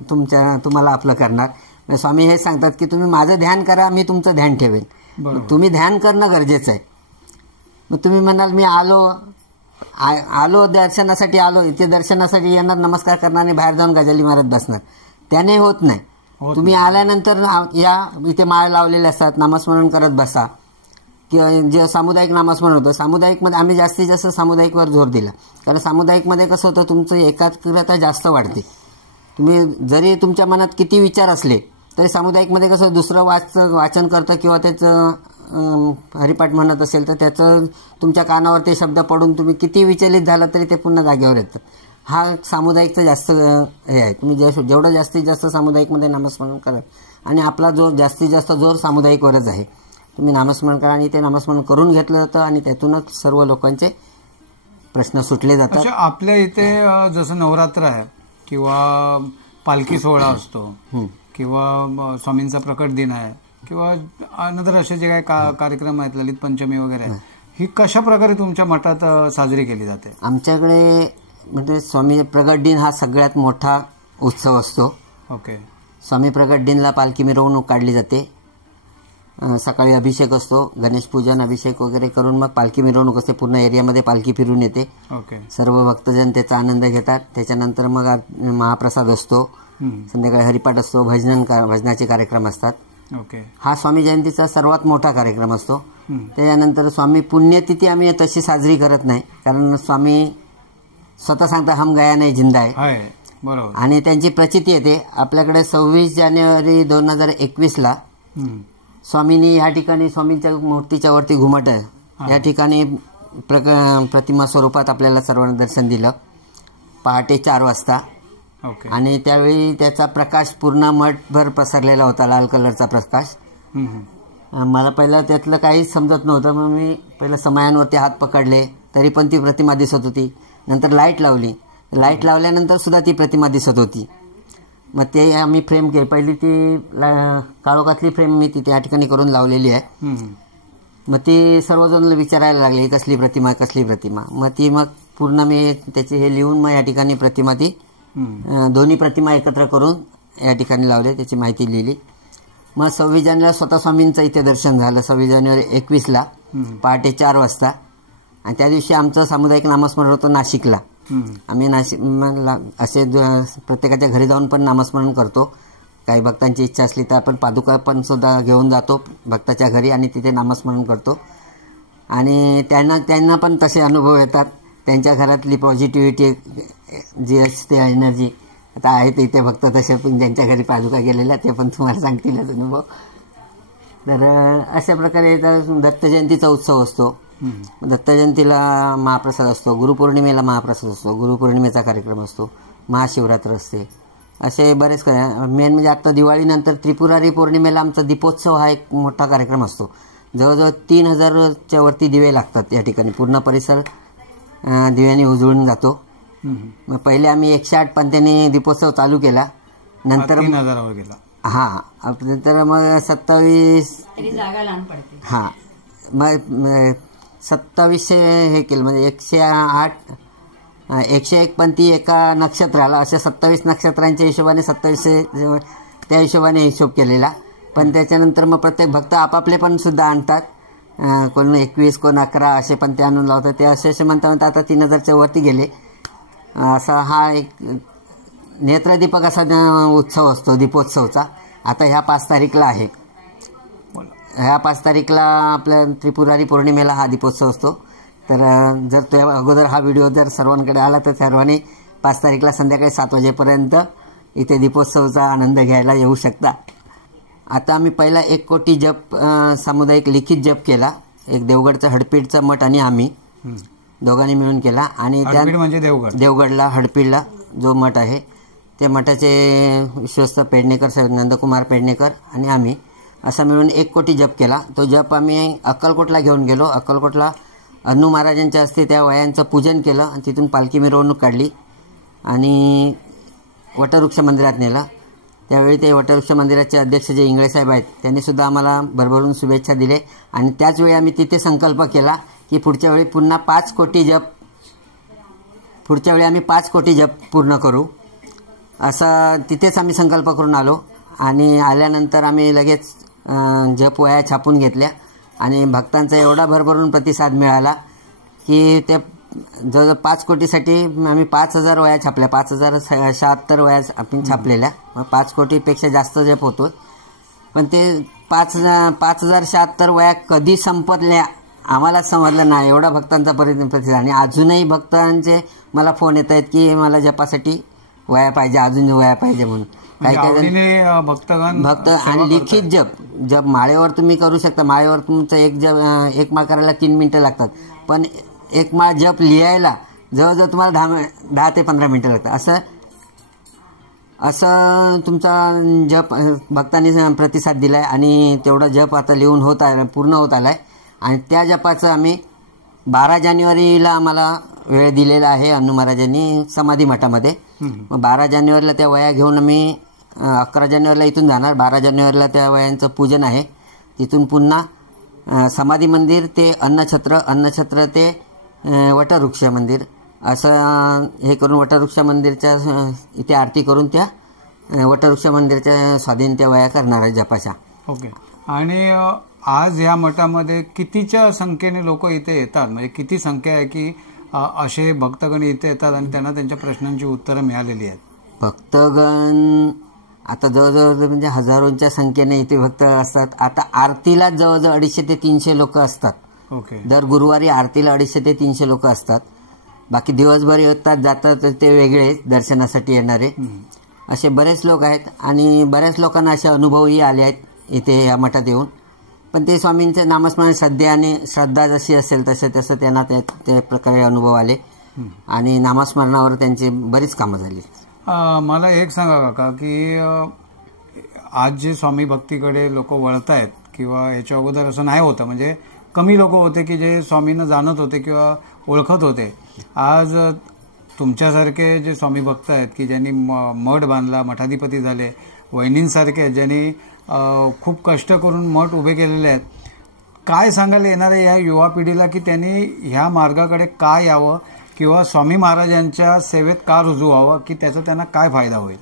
तुम्हाला आपलं करणार. स्वामी हे सांगतात की तुम्ही माझं ध्यान करा, मी तुमचं ध्यान ठेवेन. तुम्ही ध्यान करणं गरजेचं आहे. मग तुम्ही म्हणाल मी आलो दर्शनासाठी, आलो इथे दर्शनासाठी येणार, नमस्कार करणार आणि बाहेर जाऊन गजाली मारत बसणार, त्याने होत नाही. तुम्ही आल्यानंतर या इथे माळ लावलेले असतात, नामस्मरण करत बसा. किंवा जे सामुदायिक नामस्मरण होतं, सामुदायिकमध्ये आम्ही जास्तीत जास्त सामुदायिकवर जोर दिला. कारण सामुदायिकमध्ये कसं होतं, तुमचं एकाग्रता जास्त वाढते. तुम्ही जरी तुमच्या मनात किती विचार असले तरी सामुदायिकमध्ये कसं दुसरं वाचन करतं किंवा त्याचं हरिपाठ म्हणत असेल तर त्याचं तुमच्या कानावर ते शब्द पडून तुम्ही किती विचलित झाला तरी ते पुन्हा जागेवर येतं. हा सामुदायिकचं जास्त हे आहे. तुम्ही जेवढं जास्तीत जास्त सामुदायिकमध्ये नामस्मरण करा आणि आपला जास्तीत जास्त जोर सामुदायिकवरच आहे. तुम्ही नामस्मरण करा आणि ते नामस्मरण करून घेतलं जातं आणि त्यातूनच सर्व लोकांचे प्रश्न सुटले जातात. आपल्या इथे जसं नवरात्र आहे किंवा पालखी सोहळा असतो किंवा स्वामींचा प्रकट दिन आहे किंवा अनदर असे जे काही कार्यक्रम आहेत, ललित पंचमी वगैरे, ही कशा प्रकारे तुमच्या मठात साजरी केली जाते? आमच्याकडे म्हणजे स्वामी प्रकट दिन हा सगळ्यात मोठा उत्सव असतो. ओके. स्वामी प्रकट दिनला पालखी मिरवणूक काढली जाते. सकाळी अभिषेक असतो, गणेश पूजन अभिषेक वगैरे करून मग पालखी मिरवणूक असते. पूर्ण एरियामध्ये पालखी फिरून येते. ओके. सर्व भक्तजन त्याचा आनंद घेतात. त्याच्यानंतर मग महाप्रसाद असतो, संध्याकाळी हरिपाठ असतो, भजनाचे कार्यक्रम असतात. ओके. हा स्वामी जयंतीचा सर्वात मोठा कार्यक्रम असतो. त्याच्यानंतर स्वामी पुण्यतिथी आम्ही तशी साजरी करत नाही, कारण स्वामी स्वतः सांगता हम गया नाही जिंदा आहे. बरोबर. आणि त्यांची प्रचिती येते. आपल्याकडे 26 जानेवारी 2021ला स्वामींनी या ठिकाणी स्वामींच्या मूर्तीच्या वरती घुमट आहे या ठिकाणी प्रतिमा स्वरूपात आपल्याला सर्वांना दर्शन दिलं पहाटे 4 वाजता. आणि त्यावेळी त्याचा प्रकाश पूर्ण मठभर पसरलेला होता, लाल कलरचा प्रकाश. मला पहिलं त्यातलं काहीच समजत नव्हतं. मग मी पहिलं समयांवरती हात पकडले तरी पण ती प्रतिमा दिसत होती. नंतर लाईट लावली, लाईट लावल्यानंतर सुद्धा ती प्रतिमा दिसत होती. मग ते आम्ही फ्रेम केली. पहिली ती काळोखातली फ्रेम मी तिथे या ठिकाणी करून लावलेली आहे. मग ती सर्वजण विचारायला लागले कसली प्रतिमा कसली प्रतिमा. मग पूर्ण मी त्याची हे लिहून मग या ठिकाणी प्रतिमा ती दोन्ही प्रतिमा एकत्र करून या ठिकाणी लावले, त्याची माहिती लिहिली. मग 26 जानेवारी स्वतः स्वामींचं इथे दर्शन झालं. 26 जानेवारी 21ला पहाटे 4 वाजता. आणि त्या दिवशी आमचं सामुदायिक नामस्मरण होतं नाशिकला. आम्ही असे प्रत्येकाच्या घरी जाऊन पण नामस्मरण करतो. काही भक्तांची इच्छा असली तर आपण पादुका पण सुद्धा घेऊन जातो भक्ताच्या घरी आणि तिथे नामस्मरण करतो. आणि त्यांना पण तसे अनुभव येतात. त्यांच्या घरातली पॉझिटिव्हिटी जी असते, एनर्जी आता आहेत इथे भक्त तसे पण ज्यांच्या घरी पादुका गेलेल्या ते पण तुम्हाला सांगतीलच अनुभव. तर अशा प्रकारे दत्त जयंतीचा उत्सव असतो. दत्त जयंतीला महाप्रसाद असतो, गुरुपौर्णिमेला महाप्रसाद असतो, गुरुपौर्णिमेचा कार्यक्रम असतो, महाशिवरात्र असते. असे बरेच मेन म्हणजे आता दिवाळीनंतर त्रिपुरारी पौर्णिमेला आमचा दीपोत्सव हा एक मोठा कार्यक्रम असतो. जवळजवळ 3000च्या वरती दिवे लागतात या ठिकाणी. पूर्ण परिसर दिव्यांनी उजळून जातो. मग पहिले आम्ही 108 पंथांनी दीपोत्सव चालू केला. नंतर 3000वर गेला. नंतर मग 27 जागा लहान पडते. मग 2700 हे केलं. म्हणजे 101 पंथी एका नक्षत्राला, अशा 27 नक्षत्रांच्या हिशोबाने 2700 त्या हिशोबाने हिशोब केलेला. पण त्याच्यानंतर मग प्रत्येक भक्त आपापले पण सुद्धा आणतात. कोण 21 कोण 11 असे पण ते आणून लावतात. ते असे म्हणता आता 3000च्या वरती गेले. असा हा एक नेत्रदीपक असा उत्सव असतो दीपोत्सवचा. आता ह्या 5 तारीखला आहे. ह्या 5 तारीखला आपल्या त्रिपुरारी पौर्णिमेला हा दीपोत्सव असतो. तर जर तो अगोदर हा व्हिडिओ जर सर्वांकडे आला तर सर्वांनी 5 तारीखला संध्याकाळी 7 वाजेपर्यंत इथे दीपोत्सवचा आनंद घ्यायला येऊ शकता. आता आम्ही पहिला 1 कोटी जप सामुदायिक लिखित जप केला. एक देवगडचा हडपीडचा मठ आणि आम्ही दोघांनी मिळून केला. आणि त्या म्हणजे देवगडला हडपीडला जो मठ आहे त्या मठाचे विश्वस्त पेडणेकर साहेब, नंदकुमार पेडणेकर आणि आम्ही असा मिळून 1 कोटी जप केला. तो जप आम्ही अक्कलकोटला घेऊन गेलो. अक्कलकोटला अण्णू महाराजांच्या हस्ते त्या वयांचं पूजन केलं आणि तिथून पालखी मिरवणूक काढली आणि वटवृक्ष मंदिरात नेलं. त्यावेळी ते वटवृक्ष मंदिराचे अध्यक्ष जे इंगळे साहेब आहेत त्यांनी सुद्धा आम्हाला भरभरून शुभेच्छा दिले आणि त्याच वेळी आम्ही तिथे संकल्प केला की पुढच्या वेळी पुन्हा 5 कोटी जप पूर्ण करू, असं तिथेच आम्ही संकल्प करून आलो. आणि आल्यानंतर आम्ही लगेच जप वया छापून घेतल्या आणि भक्तांचा एवढा भरभरून प्रतिसाद मिळाला की ते जवळजवळ 5 कोटीसाठी आम्ही 5,000 वया छापल्या. 5,076 वया आपण छापलेल्या. 5 कोटीपेक्षा जास्त जप होतो. पण ते 5,076 वया कधी संपल्या आम्हालाच समजलं नाही, एवढा भक्तांचा प्रतिसाद. आणि अजूनही भक्तांचे मला फोन येत आहेत की मला जपासाठी वया पाहिजे, अजून वया पाहिजे म्हणून. काही भक्त आणि लिखित जप माळेवर तुम्ही करू शकता. माळेवर तुमचं एक माळ करायला 3 मिनिटं लागतात, पण एक माळ जप लिहायला जवळजवळ तुम्हाला 10 ते 15 मिनिटं लागतात. असं तुमचा जप भक्तांनी प्रतिसाद दिला आहे आणि तेवढा जप आता लिहून पूर्ण होत आला आहे. आणि त्या जपाचं आम्ही 12 जानेवारीला आम्हाला वेळ दिलेला आहे अण्णू महाराजांनी समाधी मठामध्ये. मग 12 जानेवारीला त्या वया घेऊन आम्ही 11 जानेवारीला इथून जाणार. 12 जानेवारीला त्या वयांचं पूजन आहे. तिथून पुन्हा समाधी मंदिर ते अन्नछत्र ते वटवृक्ष मंदिर असं हे करून वटवृक्ष मंदिरच्या इथे आरती करून त्या वटवृक्ष मंदिरच्या स्वाधीन त्या वया करणार आहे जपाच्या. ओके. आणि आज या मठामध्ये कितीच्या संख्येने लोक इथे येतात, म्हणजे किती संख्या आहे की असे भक्तगण इथे येतात आणि त्यांना त्यांच्या प्रश्नांची उत्तरं मिळालेली आहेत? भक्तगण आता जवळजवळ म्हणजे हजारोंच्या संख्येने इथे भक्त असतात. आता आरतीला जवळजवळ 250 ते 300 लोक असतात. ओके. दर गुरुवारी आरतीला 250 ते 300 लोक असतात. बाकी दिवसभर येतात जातात ते वेगळे दर्शनासाठी येणारे असे बरेच लोक आहेत. आणि बऱ्याच लोकांना असे अनुभवही आले आहेत इथे या मठात येऊन. पण ते स्वामींचे नामस्मरण श्रद्धा जशी असेल तसं त्यांना त्या प्रकारे अनुभव आले आणि नामस्मरणावर त्यांची बरीच कामं झाली. मला एक सांगा काका की आज जे स्वामी भक्तीकडे लोक वळत आहेत किंवा याच्या अगोदर असं नाही होतं, म्हणजे कमी लोक होते की जे स्वामींना जाणत होते किंवा ओळखत होते. आज तुमच्यासारखे जे स्वामी भक्त आहेत की ज्यांनी मठ बांधला, मठाधिपती झाले, वहिनींसारखे ज्यांनी खूप कष्ट करून मठ उभे केलेले आहेत, काय सांगायला येणाऱ्या या युवा पिढीला की त्यांनी ह्या मार्गाकडे का यावं किंवा स्वामी महाराजांच्या सेवेत का रुजू व्हावं की त्याचा त्यांना काय फायदा होईल?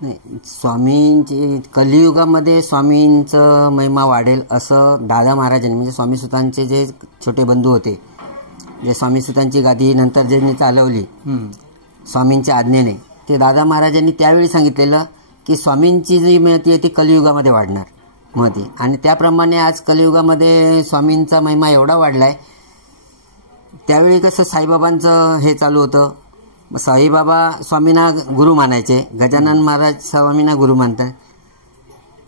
नाही, स्वामींची कलियुगामध्ये स्वामींचं महिमा वाढेल असं दादा महाराजांनी म्हणजे स्वामीसुतांचे जे छोटे बंधू होते, जे स्वामीसुतांची गादी नंतर ज्यांनी चालवली स्वामींच्या आज्ञेने, ते दादा महाराजांनी त्यावेळी सांगितलेलं की स्वामींची जी महती आहे ती कलियुगामध्ये वाढणार महती. आणि त्याप्रमाणे आज कलियुगामध्ये स्वामींचा महिमा एवढा वाढला आहे. त्यावेळी कसं साईबाबांचं हे चालू होतं, साईबाबा स्वामींना गुरु मानायचे, गजानन महाराज स्वामींना गुरु मानतात.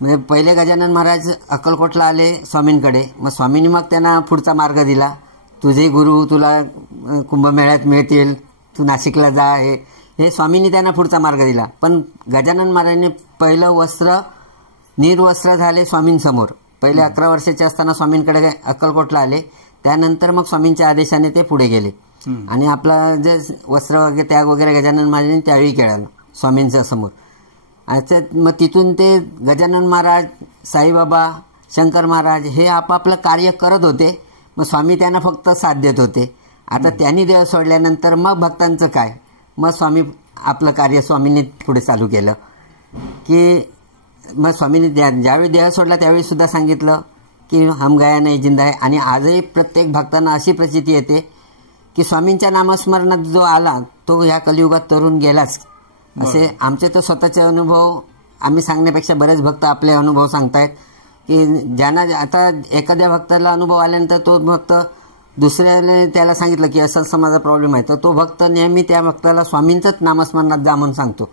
म्हणजे पहिले गजानन महाराज अक्कलकोटला आले स्वामींकडे, मग स्वामींनी मग त्यांना पुढचा मार्ग दिला, तुझे गुरु तुला कुंभमेळ्यात मिळतील, तू नाशिकला जा, हे स्वामींनी त्यांना पुढचा मार्ग दिला. पण गजानन महाराजांनी पहिलं वस्त्र निर्वस्त्र झाले स्वामींसमोर. पहिले 11 वर्षाचे असताना स्वामींकडे अक्कलकोटला आले, त्यानंतर मग स्वामींच्या आदेशाने ते पुढे गेले आणि आपला जे वस्त्र वगैरे त्याग वगैरे गजानन महाराजांनी त्यावेळी केलं स्वामींच्या समोर. मग तिथून ते गजानन महाराज, साईबाबा, शंकर महाराज हे आपापलं कार्य करत होते, मग स्वामी त्यांना फक्त साथ देत होते. आता त्यांनी देह सोडल्यानंतर मग भक्तांचं काय, मग स्वामी आपलं कार्य स्वामींनी पुढे चालू केलं की मग स्वामींनी ज्यावेळी देह सोडला त्यावेळी सुद्धा सांगितलं की हम गया नाही जिंदा आहे. आणि आजही प्रत्येक भक्तांना अशी प्रचिती येते की स्वामींच्या नामस्मरणात जो आला तो ह्या कलियुगात तरुण गेलाच. असे आमचे तो स्वतःचे अनुभव आम्ही सांगण्यापेक्षा बरेच भक्त आपले अनुभव सांगतायत की ज्यांना आता एखाद्या भक्ताला अनुभव आल्यानंतर तो भक्त दुसऱ्याने त्याला सांगितलं की असं असं माझा प्रॉब्लेम आहे, तर तो भक्त नेहमी त्या भक्ताला स्वामींचंच नामस्मरणात जा म्हणून सांगतो,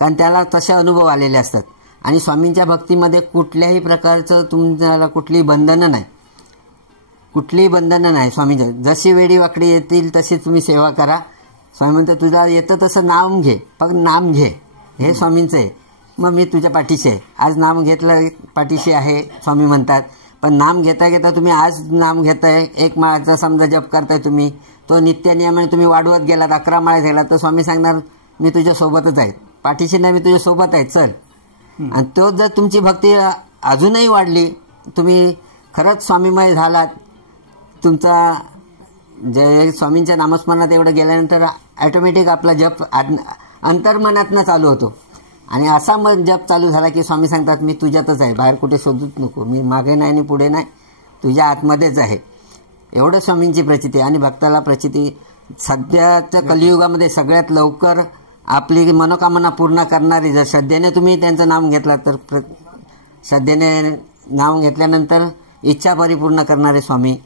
कारण त्याला तसे अनुभव आलेले असतात. आणि स्वामींच्या भक्तीमध्ये कुठल्याही प्रकारचं तुमच्याला कुठलीही बंधनं नाही. स्वामींच्या जशी वेळी वाकडी येतील तशी तुम्ही सेवा करा. स्वामी म्हणतात तुझा येतं तसं नाम घे, फक्त नाम घे, हे स्वामींचं आहे, मग मी तुझ्या पाठीशी आहे. आज नाम घेतलं पाठीशी आहे स्वामी म्हणतात. पण नाम घेता घेता तुम्ही आज नाम घेताय, एक माळाचा समजा जप करताय तुम्ही, तो नित्य नियमाने तुम्ही वाढवत गेलात, 11 माळे गेलात, तर स्वामी सांगणार मी तुझ्या सोबतच आहे, पाठीशी नाही, मी तुझ्या सोबत आहे, चल. आणि तो जर तुमची भक्ती अजूनही वाढली, तुम्ही खरंच स्वामीमय झालात, तुमचा जे स्वामींच्या नामस्मरणात एवढं गेल्यानंतर ऑटोमॅटिक आपला जप अंतर्मनातनं चालू होतो. आणि असा मग जप चालू झाला की स्वामी सांगतात मी तुझ्यातच आहे, बाहेर कुठे शोधूच नको, मी मागे नाही आणि पुढे नाही, तुझ्या आतमध्येच आहे. एवढं स्वामींची प्रचिती. आणि भक्ताला प्रचिती सध्याच्या कलियुगामध्ये सगळ्यात लवकर आपली मनोकामना पूर्ण करणारी, जर श्रद्धेने तुम्ही त्यांचं नाम घेतलं तर श्रद्धेने नाम घेतल्यानंतर इच्छा परिपूर्ण करणारे स्वामी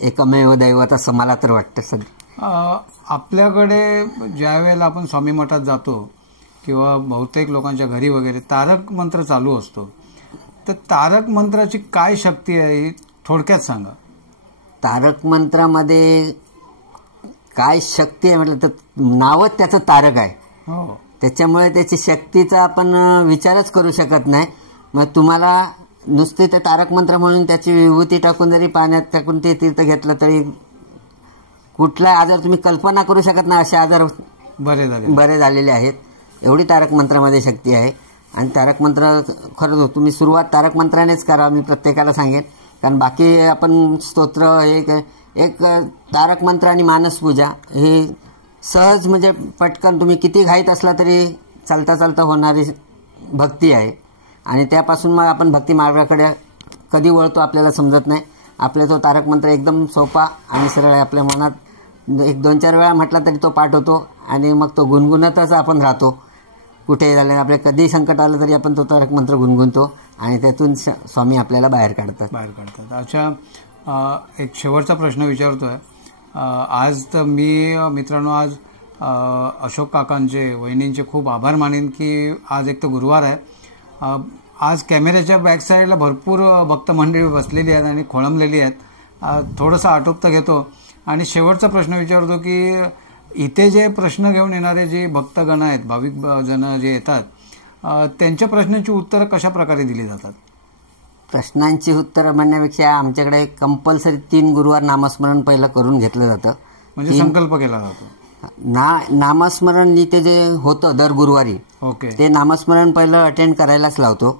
एकमेव दैवत, असं मला तर वाटतं. सध्या आपल्याकडे ज्या वेळेला आपण स्वामी मठात जातो किंवा बहुतेक लोकांच्या घरी वगैरे तारक मंत्र चालू असतो, तर तारक मंत्राची काय शक्ती आहे थोडक्यात सांगा. तारक मंत्रामध्ये काय शक्ती आहे म्हटलं तर नावच त्याचं तारक आहे. त्याच्यामुळे त्याची शक्तीचा आपण विचारच करू शकत नाही. मग तुम्हाला नुसते ते तारक मंत्र म्हणून त्याची विभूती टाकून जरी पाण्यात टाकून ते तीर्थ घेतलं तरी कुठला आजार तुम्ही कल्पना करू शकत नाही, असे आजार बरे झालेले आहेत. एवढी तारक मंत्रामध्ये शक्ती आहे. आणि तारक मंत्र खरंच तुम्ही सुरुवात तारक मंत्रानेच करा, मी प्रत्येकाला सांगेन. कारण बाकी आपण स्तोत्र एक तारक मंत्र आणि मानसपूजा हे सहज म्हणजे पटकन तुम्ही किती घाईत असला तरी चालता चालता होणारी भक्ती आहे. आणि त्यापासून मग आपण भक्ती मार्गाकडे कधी वळतो आपल्याला समजत नाही. आपला तो तारक मंत्र एकदम सोपा आणि सरळ आहे. आपल्या मनात 1-2-4 वेळा म्हटला तरी तो पाठ होतो आणि मग तो गुणगुणतच आपण राहतो. कुठेही झालं आपल्या कधी संकट आलं तरी आपण तो तारक मंत्र गुणगुणतो आणि त्यातून स्वामी आपल्याला बाहेर काढतात. अच्छा, एक शेवटचा प्रश्न विचारतोय. आज तर मी मित्रांनो आज अशोक काकांचे वहिनींचे खूप आभार मानेन की आज एक तर गुरुवार आहे. आज कॅमेऱ्याच्या बॅक साईडला भरपूर भक्त मंडळी बसलेली आहेत आणि खोळंबलेली आहेत. थोडंसं आटोपता घेतो आणि शेवटचा प्रश्न विचारतो की इथे जे प्रश्न घेऊन येणारे जे भक्तगण आहेत, भाविक जन जे येतात, त्यांच्या प्रश्नांची उत्तरं कशा प्रकारे दिली जातात? प्रश्नांची उत्तरं म्हणण्यापेक्षा आमच्याकडे कंपल्सरी 3 गुरुवार नामस्मरण पहिलं करून घेतलं जातं. म्हणजे संकल्प केला जातो. नामस्मरण ते जे होतं दर गुरुवारी, ते नामस्मरण पहिलं अटेंड करायलाच लावतो.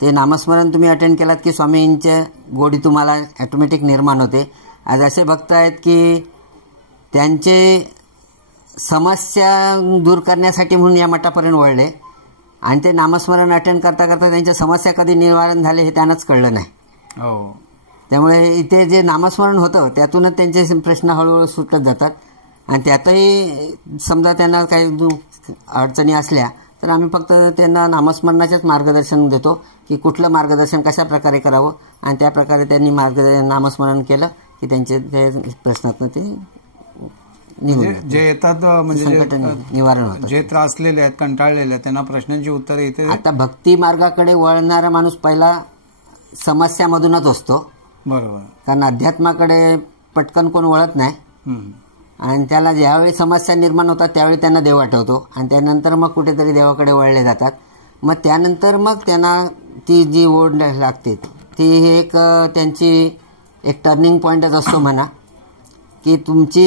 ते नामस्मरण तुम्ही अटेंड केलात की स्वामींच्या गोडी तुम्हाला ऑटोमॅटिक निर्माण होते. आज असे भक्त आहेत की त्यांचे समस्या दूर करण्यासाठी म्हणून या मठापर्यंत वळले आणि ते नामस्मरण अटेंड करता करता त्यांच्या समस्या कधी निवारण झाले हे त्यांनाच कळलं नाही. त्यामुळे इथे जे नामस्मरण होतं त्यातूनच त्यांचे प्रश्न हळूहळू सुटत जातात. आणि त्यातही समजा त्यांना काही अडचणी असल्या तर आम्ही फक्त त्यांना नामस्मरणाचेच मार्गदर्शन देतो की कुठलं मार्गदर्शन कशा प्रकारे करावं आणि त्या प्रकारे त्यांनी नामस्मरण केलं की त्यांचे प्रश्नातनं ते जे येतात म्हणजे निवारण होतं. जे त्रासलेले आहेत, कंटाळलेले आहेत, त्यांना प्रश्नांची उत्तरे इथे. आता भक्ती मार्गाकडे वळणारा माणूस पहिला समस्यामधूनच असतो. बरोबर. कारण अध्यात्माकडे पटकन कोण वळत नाही. आणि त्याला ज्यावेळी समस्या निर्माण होतात त्यावेळी त्यांना देव आठवतो आणि त्यानंतर मग कुठेतरी देवाकडे वळले जातात. मग त्यानंतर मग त्यांना ती जी ओढ लागते ती एक त्यांची एक टर्निंग पॉईंटच असतो म्हणा की तुमची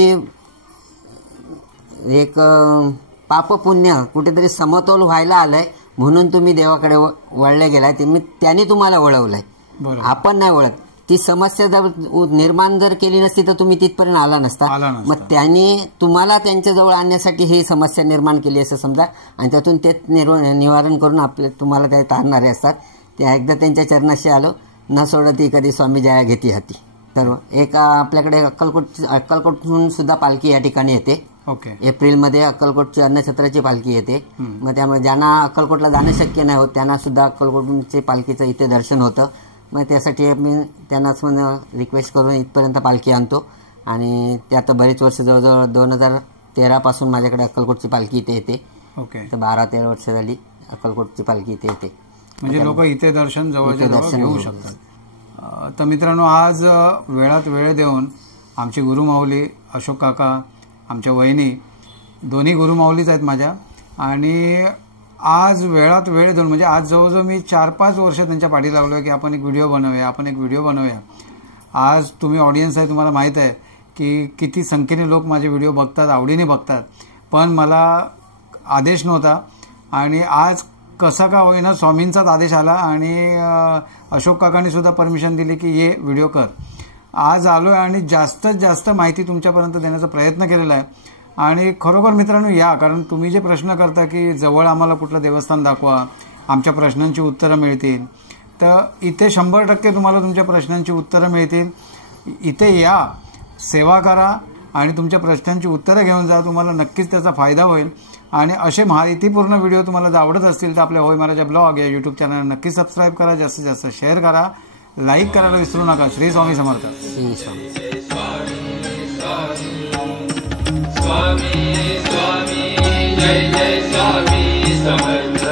एक पाप पुण्य कुठेतरी समतोल व्हायला आलंय म्हणून तुम्ही देवाकडे वळले गेलाय. त्यांनी तुम्हाला वळवलंय, आपण नाही वळत. ती समस्या जर निर्माण जर केली नसती तर तुम्ही तिथपर्यंत आला नसता. मग त्यांनी तुम्हाला त्यांच्याजवळ आणण्यासाठी ही समस्या निर्माण केली असं समजा आणि त्यातून ते निवारण करून तुम्हाला काही तारणारे असतात. त्या एकदा त्यांच्या चरणाशी आलो न सोडती कधी स्वामी जया घेती हाती. तर एक आपल्याकडे अक्कलकोटहून सुद्धा पालखी या ठिकाणी येते. एप्रिलमध्ये अक्कलकोटची अन्नछत्राची पालखी येते. मग त्यामुळे ज्यांना अक्कलकोटला जाणं शक्य नाही होत त्यांना सुद्धा अक्कलकोटचे पालखीचं इथे दर्शन होतं. मग त्यासाठी आम्ही त्यांनाच रिक्वेस्ट करून इथपर्यंत पालखी आणतो आणि ते आता बरीच वर्ष जवळजवळ 2013 पासून माझ्याकडे अक्कलकोटची पालखी इथे येते. तर 12-13 वर्ष झाली अक्कलकोटची पालखी इथे येते. म्हणजे लोक इथे दर्शन जवळच्या जवळ घेऊ शकतात. तर मित्रांनो आज वेळात वेळ देऊन आमची गुरुमाऊली अशोक काका, आमच्या वहिनी दोन्ही गुरुमाऊलीच आहेत माझ्या आणि आज वेळात वेळ देऊन, म्हणजे आज जवळजवळ मी 4-5 वर्ष त्यांच्या पाठी लागलो आहे की आपण एक व्हिडिओ बनवूया. आज तुम्ही ऑडियन्स आहे, तुम्हाला माहीत आहे की किती संख्येने लोक माझे व्हिडिओ बघतात, आवडीने बघतात. पण मला आदेश नव्हता आणि आज कसा का होईना स्वामींचाच आदेश आला आणि अशोक काकांनी सुद्धा परमिशन दिली की ये व्हिडिओ कर. आज आलोय आणि जास्तीत जास्त माहिती तुमच्यापर्यंत देण्याचा प्रयत्न केलेला आहे. आणि खरोखर मित्रांनो या, कारण तुम्ही जे प्रश्न करता की जवळ आम्हाला कुठलं देवस्थान दाखवा, आमच्या प्रश्नांची उत्तरं मिळतील, तर इथे 100% तुम्हाला तुमच्या प्रश्नांची उत्तरं मिळतील. इथे या, सेवा करा आणि तुमच्या प्रश्नांची उत्तरं घेऊन जा. तुम्हाला नक्कीच त्याचा फायदा होईल. आणि असे माहितीपूर्ण व्हिडिओ तुम्हाला जर आवडत असतील तर आपल्या होय महाराजा ब्लॉग या यूट्यूब चॅनल नक्की सबस्क्राईब करा, जास्तीत जास्त शेअर करा, लाईक करायला विसरू नका. श्री स्वामी समर्थ. श्री स्वामी. स्वामी स्वामी जय जय स्वामी समर्थ.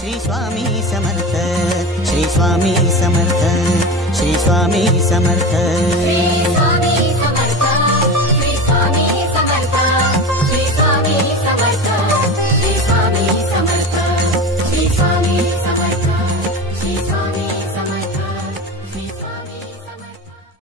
श्री स्वामी समर्थ, श्री स्वामी समर्थ, श्री स्वामी समर्थ.